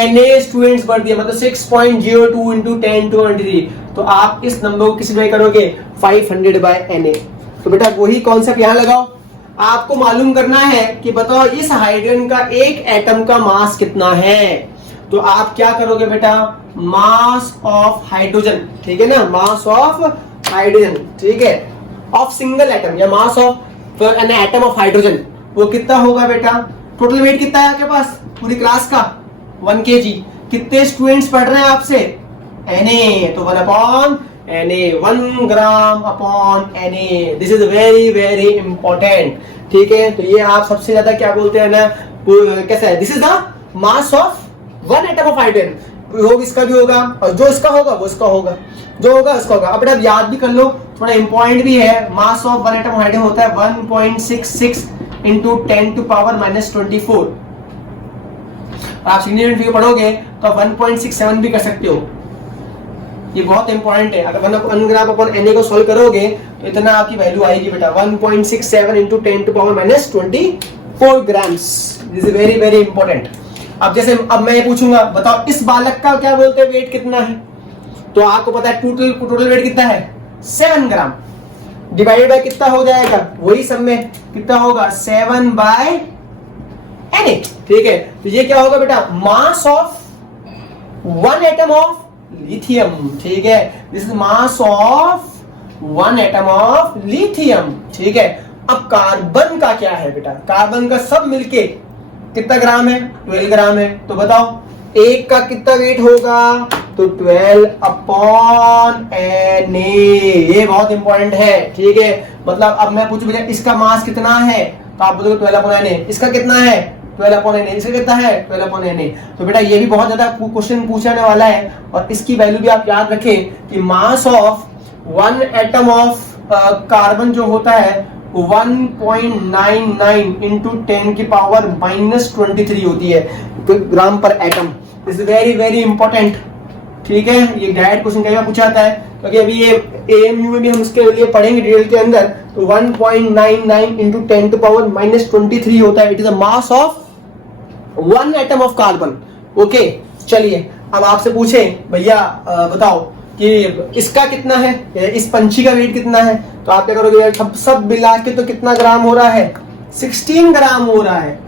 Na स्टूडेंट्स भर दिए, मतलब 6.02 इंटू 10 to 23। तो आप इस नंबर को किस में करोगे, 500 बाय Na। तो बेटा वही कॉन्सेप्ट यहां लगाओ, आपको मालूम करना है कि बताओ इस हाइड्रोजन का एक एटम का मास कितना है। तो आप क्या करोगे बेटा, मास ऑफ हाइड्रोजन, ठीक है ना, मास ऑफ हाइड्रोजन, ठीक है, ऑफ सिंगल एटम या मास of an atom of hydrogen, वो कितना होगा बेटा। टोटल वेट कितना है आपके पास पूरी क्लास का, 1 kg। कितने स्टूडेंट्स पढ़ रहे हैं आपसे, Na, तो 1 upon Na, 1 gram upon Na। This is very very important, ठीक है। तो ये आप सबसे ज्यादा क्या बोलते हैं ना, कैसा है, this is the mass of 1 atom of hydrogen. वो इसका भी होगा, और जो इसका होगा वो इसका होगा, जो होगा इसका होगा। अब बेटा याद भी कर लो, थोड़ा इंपॉर्टेंट भी है, मास ऑफ 1 एटम ऑफ हाइड्रोजन होता है 1.66 इंटू 10 to power -24। आप सिग्निफिकेंट फिगर पढ़ोगे तो आप 1.67 भी कर सकते हो, ये बहुत इंपॉर्टेंट है। अगर 1 ग्राम अपॉन Na को सॉल्व करोगे तो इतना आपकी वैल्यू आएगी बेटा, 1.67 into 10 to power -24 grams. This is very very important. अब जैसे अब मैं ये पूछूंगा बताओ इस बालक का क्या बोलते हैं वेट कितना है, तो आपको पता है टोटल वेट कितना है, 7 ग्राम, डिवाइडेड बाय कितना हो जाएगा, वही सब में कितना होगा, 7 बाय Na। ठीक है, तो ये क्या होगा बेटा, मास ऑफ 1 एटम ऑफ लिथियम। ठीक है, this is mass of 1 atom of lithium. ठीक है, अब कार्बन का क्या है बेटा, कार्बन का सब मिलके कितना ग्राम है, 12 ग्राम है। तो बताओ एक का कितना वेट होगा, तो 12 अपॉन Na। ये बहुत इंपॉर्टेंट है, ठीक है। मतलब अब मैं पूछूं भैया इसका मास कितना है, तो आप बोलोगे 12 अपॉन Na। इसका कितना है, 12 अपॉन Na। इसका कितना है, 12 अपॉन Na। तो बेटा ये भी बहुत ज्यादा क्वेश्चन पूछने वाला है, और इसकी वैल्यू भी आप याद रखें कि मास ऑफ 1 एटम ऑफ कार्बन जो होता है 1.99 इंटू 10 की पावर -23 होती है ग्राम पर atom. This is very very important, ठीक है। ये डायरेक्ट क्वेश्चन कई बार पूछा जाता है, क्योंकि अभी ये AMU में भी हम इसके लिए पढ़ेंगे डिटेल के अंदर। तो 1.99 इंटू 10 टू पावर -23 होता है, it is a mass of 1 atom of carbon. Okay, चलिए अब आपसे पूछे भैया बताओ कि इसका कितना है, इस पंछी का वेट कितना है, तो आप क्या करोगे यार, सब मिला के तो कितना ग्राम हो रहा है, 16 ग्राम हो रहा है।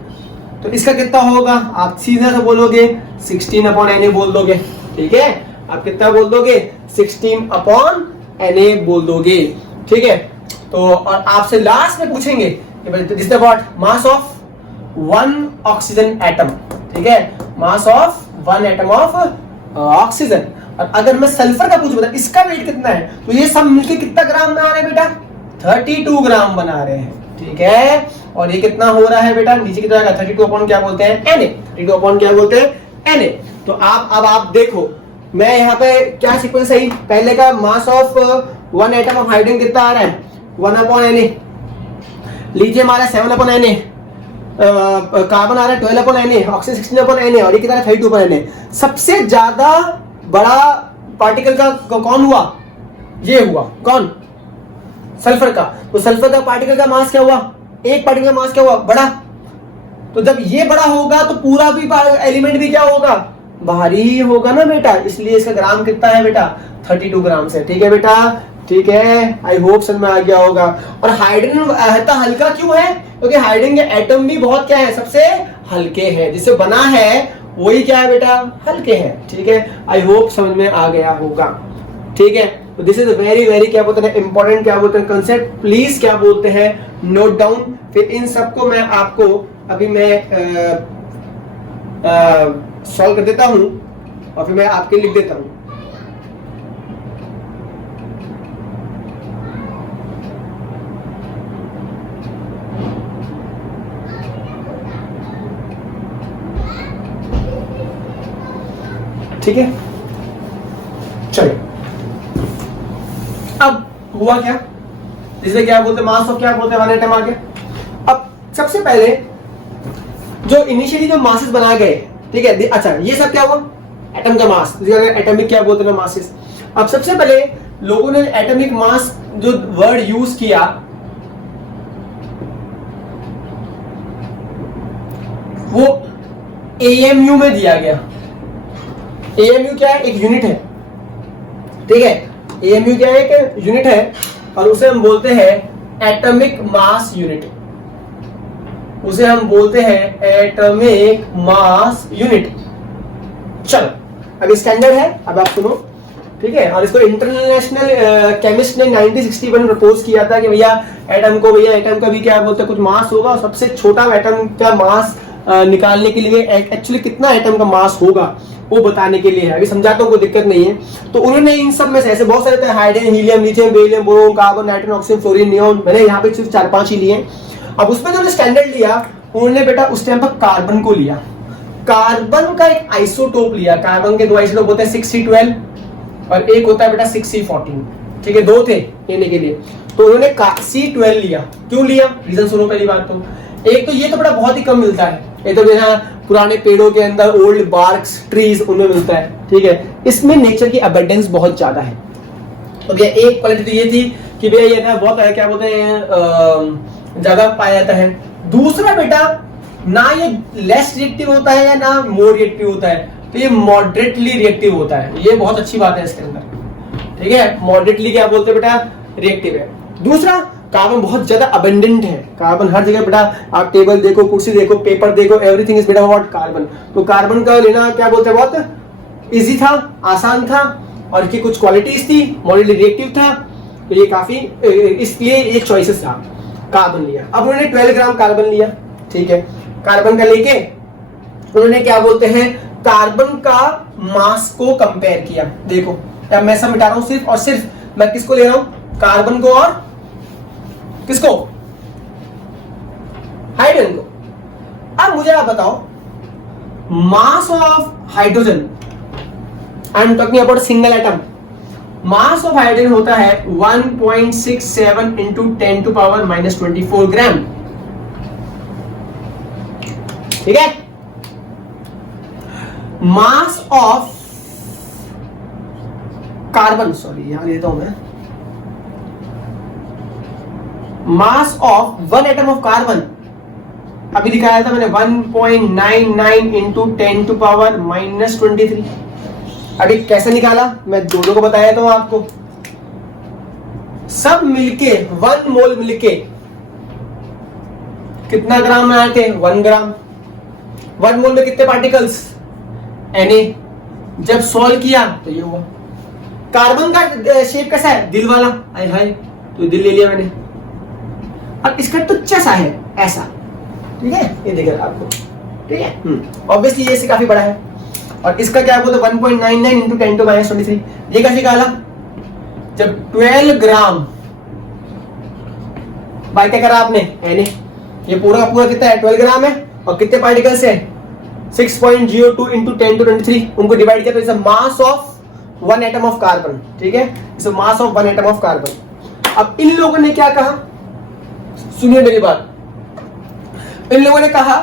तो इसका कितना होगा, आप सीधा सा बोलोगे 16 अपॉन Na बोल दोगे, ठीक है। आप कितना बोल दोगे, 16 अपॉन Na बोल दोगे, ठीक है। तो और आपसे लास्ट में पूछेंगे this is what, mass of 1 oxygen atom, ठीक है, मास ऑफ 1 एटम ऑफ ऑक्सीजन। और अगर मैं सल्फर का पूछूं बता इसका वेट कितना है, तो ये सब मिलके कितना ग्राम बना रहे हैं बेटा, 32 ग्राम बना रहे हैं, ठीक है। और ये कितना हो रहा है बेटा, नीचे कितना आएगा, 32 अपॉन क्या बोलते हैं, Na। 32 अपॉन क्या बोलते हैं, Na। तो अब आप देखो मैं यहाँ पे क्या सीक्वेंस है, पहले का मास ऑफ 1 एटम ऑफ हाइड्रोजन कितना आ रहा है, 1 अपॉन Na। लिथियम आ रहा है 7 अपॉन Na। कार्बन आ रहा है 12/Na, ऑक्सीजन 16/Na और ये कितना 32/Na। सबसे ज्यादा बड़ा पार्टिकल का कौन हुआ? ये हुआ कौन? सल्फर का। तो सल्फर का पार्टिकल का मास क्या हुआ? एक पार्टिकल का मास क्या हुआ? बड़ा। तो जब ये बड़ा होगा तो पूरा भी एलिमेंट भी क्या होगा? भारी ही होगा ना बेटा, इसलिए इसका ग्राम कितना है बेटा? 32 ग्राम से। ठीक है बेटा, ठीक है, आई होप समझ में आ गया होगा। और हाइड्रोजन इतना हल्का क्यों है? क्योंकि हाइड्रोजन के एटम भी बहुत क्या है? सबसे हल्के हैं। जिससे बना है वही क्या है बेटा? हल्के हैं। ठीक है, आई होप समझ में आ गया होगा। ठीक है, तो दिस इज वेरी वेरी क्या बोलते हैं इंपॉर्टेंट, क्या बोलते हैं कंसेप्ट, प्लीज क्या बोलते हैं नोट डाउन। फिर इन सबको मैं आपको अभी मैं सॉल्व कर देता हूं और फिर मैं आपके लिख देता हूं। ठीक है, चलिए अब हुआ क्या, जिसे क्या बोलते हैं मास ऑफ क्या बोलते हैं 1 एटम आ गया। अब सबसे पहले जो इनिशियली जो मासेस बनाए गए, ठीक है, अच्छा ये सब क्या हुआ? एटम का मास, एटॉमिक क्या बोलते हैं मासेस। अब सबसे पहले लोगों ने एटॉमिक मास जो वर्ड यूज किया वो AMU में दिया गया। AMU क्या है? एक यूनिट है। ठीक है, AMU क्या है? एक यूनिट है और उसे हम बोलते हैं एटॉमिक मास यूनिट। उसे हम बोलते हैं एटॉमिक मास यूनिट। चलो अब स्टैंडर्ड है, अब आप सुनो। ठीक है, और इसको इंटरनेशनल केमिस्ट ने 1961 में प्रपोज किया था कि भैया एटम का भी क्या बोलते हैं कुछ मास होगा और सबसे छोटा एटम का मास निकालने के लिए एक्चुअली कितना एटम का मास होगा वो बताने के लिए है। अभी समझाता हूँ, कोई दिक्कत नहीं है। तो उन्होंने इन सब में से ऐसे बहुत सारे थे, hydrogen, helium, lithium, beryllium, boron, carbon, nitrogen, oxygen, fluorine, neon, मैंने यहाँ पे सिर्फ 4-5 ही लिए। अब उसमें जो स्टैंडर्ड लिया उन्होंने बेटा उस टाइम पर कार्बन को लिया। कार्बन का एक आइसोटोप लिया। कार्बन के 2 आइसोटोप होते हैं, 6C12 और एक होता है बेटा 6C14। ठीक है, 2 थे लेने के लिए, तो उन्होंने C12 लिया। क्यों लिया? रीजन सुनो। पहली बात तो एक तो ये तो बेटा बहुत ही कम मिलता है, ये तो जैसा पुराने पेड़ों के अंदर ओल्ड बार्क्स ट्रीज उनमें मिलता है। ठीक है, इसमें नेचर की अबंडेंस बहुत ज्यादा है। तो भैया एक क्वालिटी तो ये थी कि भैया ये ना बहुत क्या बोलते हैं ज्यादा पाया जाता है। दूसरा बेटा ना ये लेस रिएक्टिव होता है या ना मोर रिएक्टिव होता है, तो ये मॉडरेटली रिएक्टिव होता है। ये बहुत अच्छी बात है इसके अंदर। ठीक है, मॉडरेटली क्या बोलते हैं बेटा? रिएक्टिव है। दूसरा कार्बन बहुत ज्यादा अबंडेंट है। कार्बन हर जगह बेटा, आप टेबल देखो, कुर्सी देखो, पेपर देखो, एवरीथिंग इज बेटा अबाउट कार्बन। तो कार्बन का लेना क्या बोलते हैं बहुत इजी था, आसान था और इसकी कुछ क्वालिटीज थी, मॉडरेटली रिएक्टिव था, तो ये काफी इसलिए एक चॉइसेस था, कार्बन लिया। अब उन्होंने 12 ग्राम कार्बन लिया। ठीक है, कार्बन का लेके उन्होंने क्या बोलते हैं कार्बन का मास को कंपेयर किया। देखो अब मैं सब मिटा रहा हूं, सिर्फ और सिर्फ मैं किसको ले रहा हूं? कार्बन को और किसको? हाइड्रोजन को। अब मुझे आप बताओ mass of hydrogen, I am talking about single atom. Mass of hydrogen होता है 1.67 इंटू 10⁻⁻24 ग्राम। ठीक है, मास ऑफ कार्बन, सॉरी यहां देता हूं मैं, मास ऑफ 1 एटम ऑफ कार्बन अभी दिखाया था मैंने 1.99 इंटू 10⁻⁻23। अभी कैसे निकाला मैं दोनों को बताया था आपको। सब मिलके 1 मोल मिलके कितना ग्राम में आए थे? 1 ग्राम। 1 मोल में कितने पार्टिकल्स? Na। जब सॉल्व किया तो ये हुआ। कार्बन का शेप कैसा है? दिल वाला। हाय हाय, तो दिल ले लिया मैंने। अब इसका टुच्चा सा है ऐसा। ठीक है, ये देख रहा आपको। ठीक है, ऑब्वियसली ये से काफी बड़ा है। और इसका क्या बोलते 1.99 इंटू 10⁻23। ये कैसे निकाला? जब 12 ग्राम बाय क्या करा आपने? Na। ये पूरा पूरा कितना है? 12 ग्राम है और कितने पार्टिकल्स है? 6.02 इंटू 10⁻23। उनको डिवाइड किया तो its mass of 1 atom of carbon. ठीक है, its mass of 1 atom of carbon. अब इन लोगों ने क्या कहा? सुनिए मेरी बात। इन लोगों ने कहा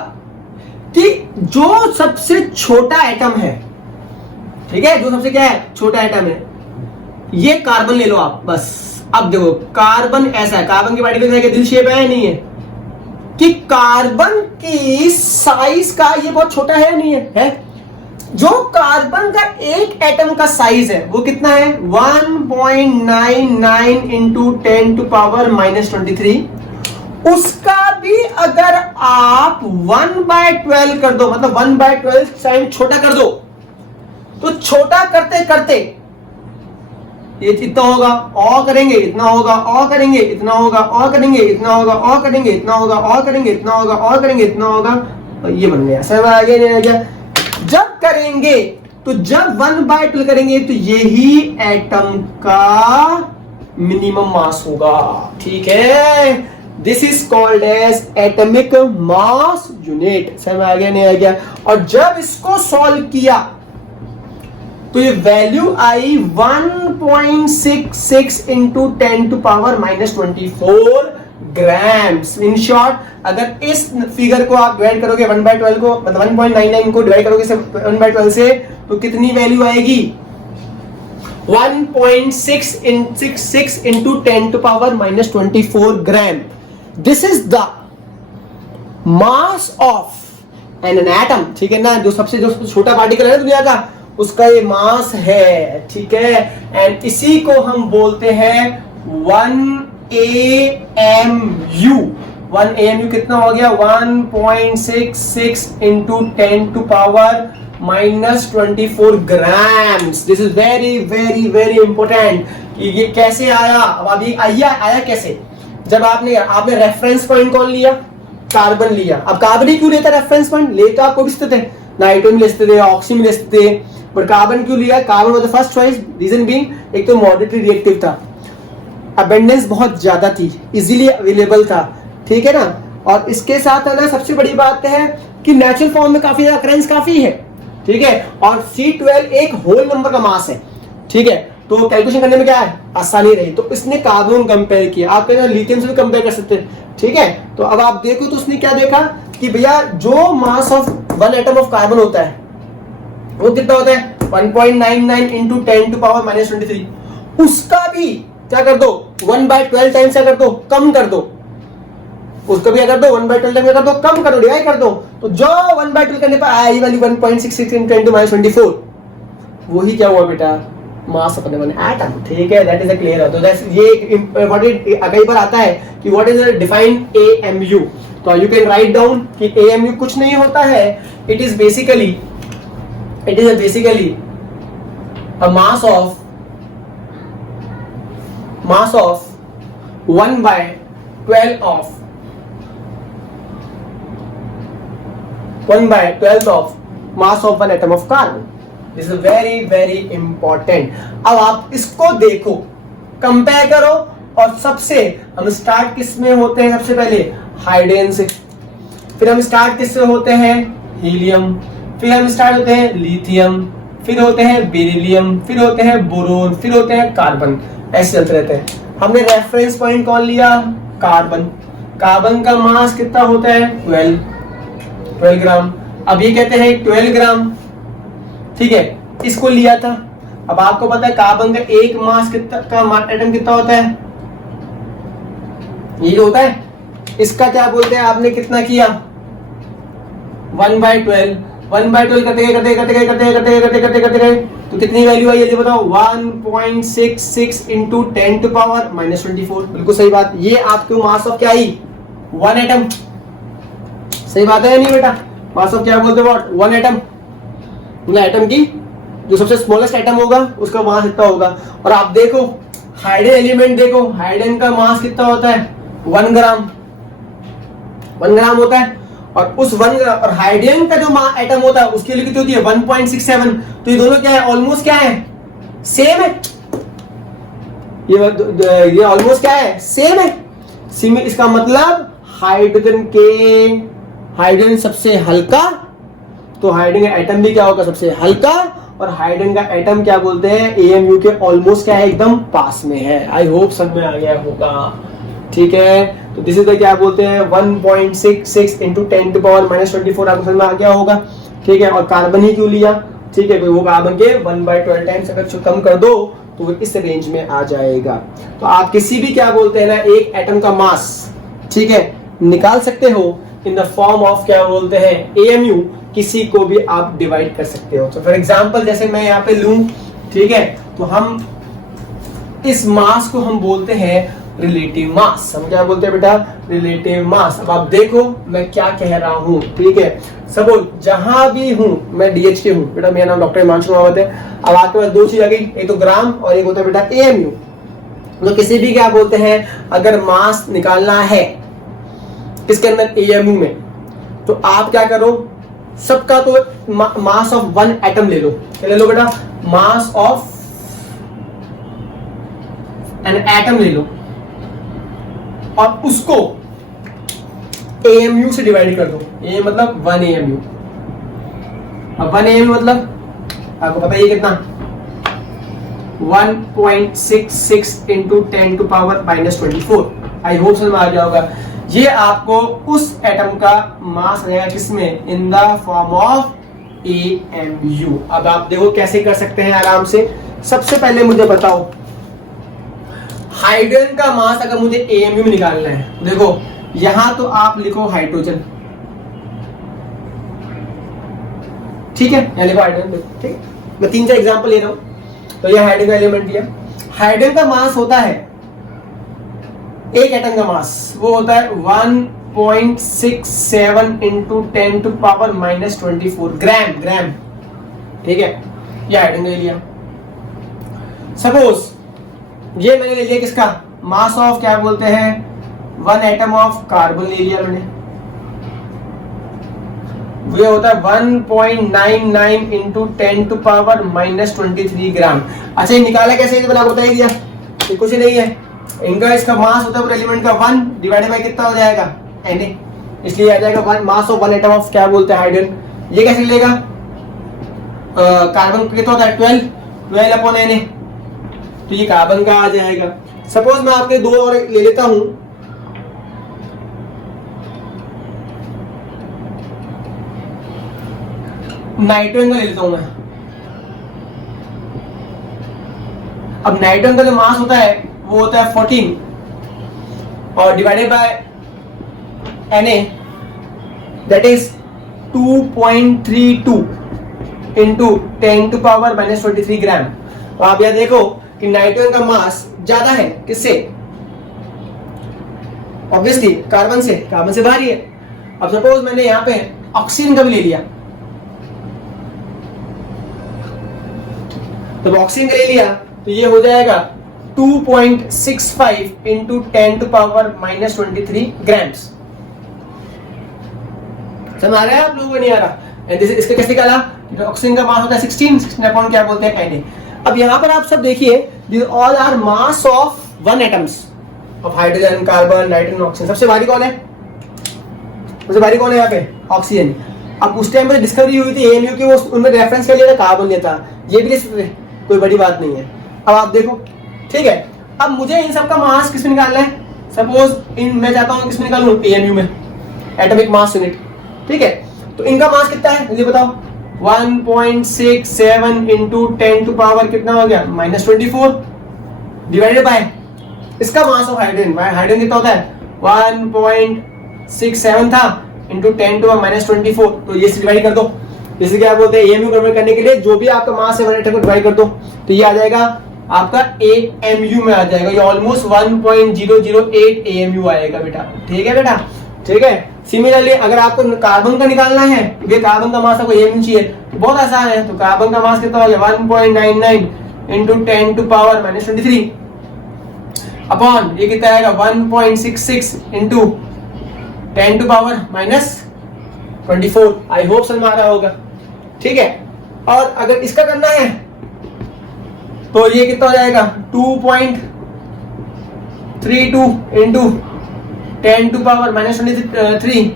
कि जो सबसे छोटा एटम है, ठीक है, जो सबसे क्या है, छोटा एटम है, ये कार्बन ले लो आप बस। अब देखो कार्बन ऐसा है, कार्बन की पार्टिकल है कि दिल शेप है या नहीं है, कि कार्बन की साइज का ये बहुत छोटा है या नहीं है? जो कार्बन का एक एटम का साइज है वो कितना है, 1.99 इंटू 10 टू पावर -23। उसका भी अगर आप 1/12 कर दो, मतलब 1/12 टाइम छोटा कर दो, तो छोटा करते करते ये इतना होगा, और करेंगे इतना होगा, और करेंगे इतना होगा, और करेंगे इतना होगा, और करेंगे इतना होगा, और करेंगे इतना होगा, और करेंगे इतना होगा, और ये बन गया। समझ आ गया? जब करेंगे तो जब 1/12 करेंगे तो यही एटम का मिनिमम मास होगा, ठीक है। This is called as atomic mass unit. समझ आ गया नहीं आ गया? और जब इसको सॉल्व किया तो ये वैल्यू आई 1.66 into 10 to power -24 grams. In short, अगर इस फिगर को आप डिवाइड करोगे 1/12 को, मतलब 1.99 को डिवाइड करोगे 1/12 से, तो कितनी वैल्यू आएगी, 1.666 into 10 to power -24 gram. This is the mass of an atom, ठीक है ना, जो सबसे छोटा पार्टिकल है दुनिया का, उसका ये मास है, ठीक है। एंड इसी को हम बोलते हैं 1 AMU। 1 AMU कितना हो गया, 1.66 into 10 to power -24 grams. This is very very very important. ये कैसे आया, अब अभी आया कैसे, जब आपने रेफरेंस पॉइंट कौन लिया, कार्बन लिया। अब कार्बन ही क्यों लेता रेफरेंस पॉइंट, ले तो आपको भी थे, नाइट्रोजन ले सकते थे, ऑक्सीजन ले सकते थे, पर कार्बन क्यों लिया, carbon was the first choice. Reason being, एक तो मॉडरेटली रिएक्टिव था, अबेंडेंस बहुत ज्यादा थी, इजीली अवेलेबल था, ठीक है ना। और इसके साथ है ना, सबसे बड़ी बात है कि नेचुरल फॉर्म में काफी अकरेंस काफी है, ठीक है। और C12 एक होल नंबर का मास है, ठीक है, तो कैलकुलेशन करने में क्या है, आसानी रही। तो इसने कार्बन कंपेयर किया, आप कहते हैं लिथियम से भी कंपेयर कर सकते हैं, ठीक है। तो अब आप देखो तो उसने क्या देखा कि भैया जो मास ऑफ 1 एटम ऑफ कार्बन होता है वो कितना होता है, 1.99 इंटू 10 टू पावर -23। उसका भी क्या कर दो, 1/12 टाइम्स क्या कर दो, कम कर दो। उसको भी अगर दो 1/12 टाइम्स कर दो, कम कर दो, डिवाइड कर दो, तो जो 1/12 करने पर आई वाली 1.66 इंटू 10 टू -24, वही क्या हुआ बेटा, मास ऑफ एन एटम, ठीक है। That is a clear. तो दैट्स ये व्हाट इज, कई बार आता है कि व्हाट इज डिफाइन AMU। तो यू कैन राइट डाउन कि AMU कुछ नहीं होता है, it is basically a mass of 1/12 of mass of one atom of carbon. This is very very important. अब आप इसको देखो, कंपेयर करो, और सबसे हम स्टार्ट किस में होते हैं, सबसे पहले हाइड्रोजन से, फिर हम स्टार्ट किससे होते हैं, हीलियम, फिर हम स्टार्ट होते हैं लिथियम, फिर होते हैं बेरिलियम, फिर होते हैं बोरोन, फिर होते हैं कार्बन, ऐसे चलते रहते हैं। हमने रेफरेंस पॉइंट कौन लिया, कार्बन। कार्बन का मास कितना होता है, 12 ग्राम। अब ये कहते हैं 12 ग्राम, ठीक है, इसको लिया था। अब आपको पता है कार्बन का एक मास कितना का एटम कितना होता है, ये होता है, इसका क्या बोलते हैं, आपने कितना किया, 1/12 करते तो कितनी वैल्यू आई, ये बताओ, 1.66 इंटू 10 टू पावर -24। बिल्कुल सही बात, ये आपके मास ऑफ क्या आई, 1 एटम। सही बात है या नहीं बेटा, मास ऑफ क्या बोलते हैं, 1 एटम, मतलब एटम की जो सबसे स्मॉलेस्ट एटम होगा उसका मास इतना होगा। और आप देखो हाइड्रोजन एलिमेंट, देखो हाइड्रोजन का मास कितना होता है, 1 ग्राम, 1 ग्राम होता है। और उस 1 ग्राम और हाइड्रोजन का जो एटम होता है उसकी वैल्यू कितनी होती है, 1.67। तो ये दोनों क्या है, ऑलमोस्ट क्या है, सेम है। ये ऑलमोस्ट क्या है, सेम है। इसका मतलब हाइड्रोजन सबसे हल्का, तो हाइड्रोजन का एटम भी क्या होगा, सबसे हल्का। और हाइड्रोजन का एटम क्या बोलते हैं, AMU के ऑलमोस्ट क्या है, एकदम पास में है। आई होप सब में आ गया होगा, ठीक है। तो दिस इज द क्या बोलते हैं 1.66 इंटू 10 टू पावर माइनस 24 आपको समझ में आ गया होगा, ठीक है। और कार्बन ही क्यों लिया, ठीक है, वो कार्बन के 1/12 टाइम्स अगर कम कर दो तो वो इस रेंज में आ जाएगा। तो आप किसी भी क्या बोलते हैं ना एक एटम का मास, ठीक है, निकाल सकते हो इन द फॉर्म ऑफ क्या बोलते हैं AMU, किसी को भी आप डिवाइड कर सकते हो। तो फॉर एग्जांपल जैसे मैं यहाँ पे लूं, ठीक है, तो हम इस मास को हम बोलते हैं रिलेटिव मास। हम क्या बोलते हैं बेटा, रिलेटिव मास। अब आप देखो मैं क्या कह रहा हूं, ठीक है। सपोज जहां भी हूं मैं DHT हूं बेटा, मेरा नाम डॉक्टर हिमांशु रावत है। अब आपके पास दो चीज आ गई, एक तो ग्राम और एक होता है बेटा AMU। तो किसी भी क्या बोलते हैं अगर मास निकालना है किसके अंदर AMU में, तो आप क्या करो, सबका तो मास ऑफ वन एटम ले लो। क्या ले लो बेटा, मास ऑफ एन एटम ले लो और उसको AMU से डिवाइड कर दो। ये मतलब 1 AMU। अब 1 AMU मतलब आपको पता है कितना, 1.66 into 10 to power minus 24। I hope समझ में आ गया होगा। ये आपको उस एटम का मास रहेगा किसमें, in the form of AMU। अब आप देखो कैसे कर सकते हैं आराम से। सबसे पहले मुझे बताओ हाइड्रोजन का मास अगर मुझे AMU में निकालना है, देखो यहां तो आप लिखो हाइड्रोजन, ठीक है, यहां लिखो हाइड्रोजन, ठीक है। मैं 3-4 एग्जांपल ले रहा हूं। तो ये हाइड्रोजन का एलिमेंट दिया। हाइड्रोजन का मास होता है, एक एटम का मास वो होता है 1.67 इंटू 10 टू पावर माइनस 24 ग्राम, ठीक है। ये हाइड्रोजन का लिया। सपोज ये मैंने ले लिया किसका, मास ऑफ क्या बोलते हैं 1 एटम ऑफ कार्बन ले लिया मैंने, ये होता है 1.99 इंटू 10 टू पावर माइनस 23 ग्राम। अच्छा ये निकाला कैसे, ये बता ही दिया, ये कुछ नहीं है, इनका इसका मास होता है एलिमेंट का 1 डिवाइडेड बाय कितना हो जाएगा Na, इसलिए आ जाएगा 1 मास ऑफ 1 एटम ऑफ क्या बोलते हैं हाइड्रोजन। ये कैसे मिलेगा, कार्बन कितना होता है 12 अपॉन Na, तो ये कार्बन का आ जाएगा। सपोज मैं आपके दो और ले लेता हूं, नाइट्रोजन का ले लेता हूं मैं। अब नाइट्रोजन का जो मास होता है वो होता है 14 और divided by Na, that is 2.32 into 10 to power minus 23 gram. और आप यहां देखो कि नाइट्रोजन का मास ज्यादा है किससे, ऑब्वियसली कार्बन से भारी है। अब सपोज मैंने यहां पे ऑक्सीजन का भी ले लिया, तो ऑक्सीजन का ले लिया तो ये हो जाएगा 2.65 into 10 to power minus 23 grams. समझ आ रहा है आप लोगों को, नहीं आ रहा। इसका कैसे निकाला, ऑक्सीजन का मास होता है 16 अपॉन क्या बोलते हैं Na। अब यहां पर आप सब देखिए this all are mass of 1 atoms of hydrogen, carbon, nitrogen, oxygen. सबसे भारी कौन है, सबसे भारी कौन है यहाँ पे, ऑक्सीजन। अब उस टाइम पर डिस्कवरी हुई थी AMU की, वो उनमें रेफरेंस कर लिया था कार्बन लेता, ये भी कोई बड़ी बात नहीं है। अब आप देखो, ठीक है, अब मुझे इन सब का मास किसमें निकालना है, सपोज इन मैं चाहता हूं किसमें निकालूं, AMU में, एटॉमिक मास यूनिट, ठीक है। तो इनका मास कितना है मुझे बताओ, 1.67 इंटू 10 टू पावर कितना हो गया माइनस 24 डिवाइडेड बाय इसका मास ऑफ हाइड्रोजन। हाइड्रोजन कितना होता है 1.67 था इंटू 10 टू माइनस 24, तो ये डिवाइड कर दो। जैसे क्या बोलते हैं AMU कन्वर्ट करने के लिए जो भी आपका मास है 1 एटम को डिवाइड कर दो, तो ये आ जाएगा आपका AMU में आ जाएगा। ये ऑलमोस्ट 1.008 AMU आएगा बेटा, ठीक है बेटा, ठीक है। सिमिलरली अगर आपको कार्बन का निकालना है, ये कार्बन का मास आपको AMU चाहिए, तो बहुत आसान है। तो कार्बन का मास कितना हो गया 1.99 into 10 to power minus 23 upon ये कितना आएगा 1.66 into 10 to power minus 24। I hope समझ में आ रहा होगा, ठीक है। और अगर इसका करना है तो ये कितना हो जाएगा 2.32 इंटू 10 टू पावर माइनस 23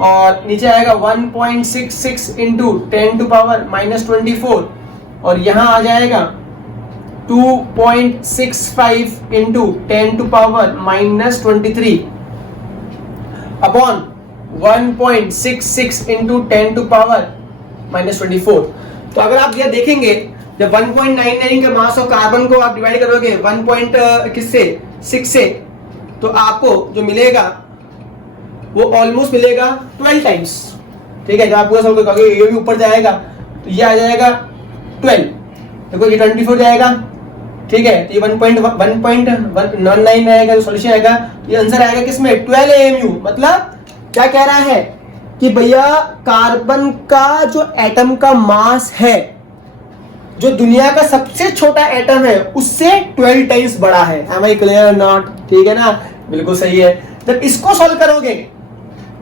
और नीचे आएगा 1.66 इंटू 10 टू पावर माइनस 24 और यहां आ जाएगा 2.65 into 10 to power -23 upon 1.66 into 10 to power -24। तो अगर आप यह देखेंगे, जब 1.99 के मास ऑफ कार्बन को आप डिवाइड करोगे 1.6 से, तो आपको जो मिलेगा वो ऑलमोस्ट मिलेगा 12 टाइम्स। ठीक है, जब आप पूरा सॉल्व करोगे ये भी ऊपर जाएगा तो ये आ जाएगा 12, देखो ये 24 जाएगा। ठीक है, तो ये 1.19 आएगा, तो सॉल्यूशन आएगा, तो ये आंसर आएगा किसमें 12 AMU। मतलब क्या कह रहा है कि भैया कार्बन का जो एटम का मास है, जो दुनिया का सबसे छोटा एटम है, उससे 12 टाइम्स बड़ा है। Am I clear not? ठीक है ना, बिल्कुल सही है। जब इसको सॉल्व करोगे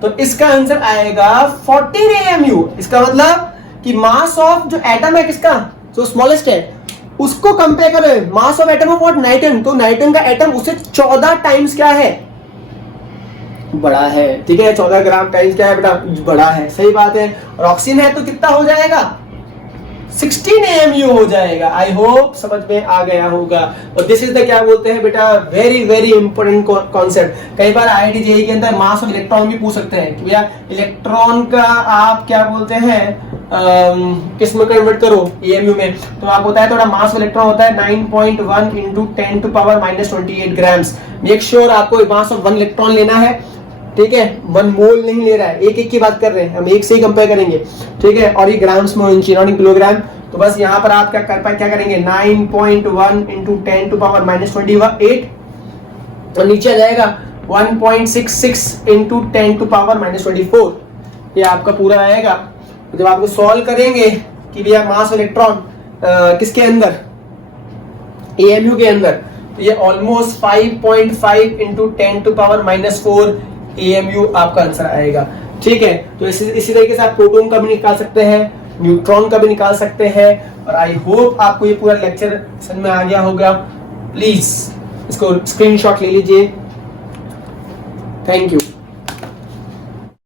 तो इसका आंसर आएगा 14 AMU। इसका मतलब कि मास ऑफ जो एटम है किसका, जो स्मॉलेस्ट है, उसको कंपेयर करो mass of atom of what, nitrogen, तो नाइट्रोजन का एटम उससे 14 टाइम्स क्या है, बड़ा है। ठीक है, 14 ग्राम टाइम्स क्या है बेटा, बड़ा है। सही बात है। और ऑक्सीजन है तो कितना हो जाएगा, 16 AMU हो जाएगा। आई होप समझ में आ गया होगा। और दिस इज द क्या बोलते हैं बेटा, वेरी वेरी इंपॉर्टेंट कॉन्सेप्ट। कई बार IIT JEE के अंदर मास ऑफ इलेक्ट्रॉन भी पूछ सकते हैं कि भैया इलेक्ट्रॉन का आप क्या बोलते हैं किस में कन्वर्ट करो, AMU में। तो आपको होता है थोड़ा मास ऑफ इलेक्ट्रॉन होता है 9.1 into 10 to power -28 grams. Make sure आपको मास ऑफ 1 इलेक्ट्रॉन लेना है। ठीक है, 1 मोल नहीं ले रहा है, एक एक की बात कर रहे हैं हम, एक से ही कंपेयर करेंगे। ठीक है, और ये ग्राम्स में, इंच नॉट इन किलोग्राम। तो बस यहाँ पर आप क्या करेंगे 9.1 इंटू 10 टू पावर -28 और नीचे आ जाएगा 1.66 इंटू 10 टू पावर -24। ये आपका पूरा आएगा। जब आपको सॉल्व करेंगे कि भैया मास इलेक्ट्रॉन किसके अंदर, AMU के अंदर, तो ये almost 5.5 into 10 to power -4 AMU आपका आंसर आएगा। ठीक है, तो इसी तरीके से आप प्रोटॉन का भी निकाल सकते हैं, न्यूट्रॉन का भी निकाल सकते हैं। और आई होप आपको ये पूरा लेक्चर समझ में आ गया होगा। प्लीज इसको स्क्रीनशॉट ले लीजिए। Thank you.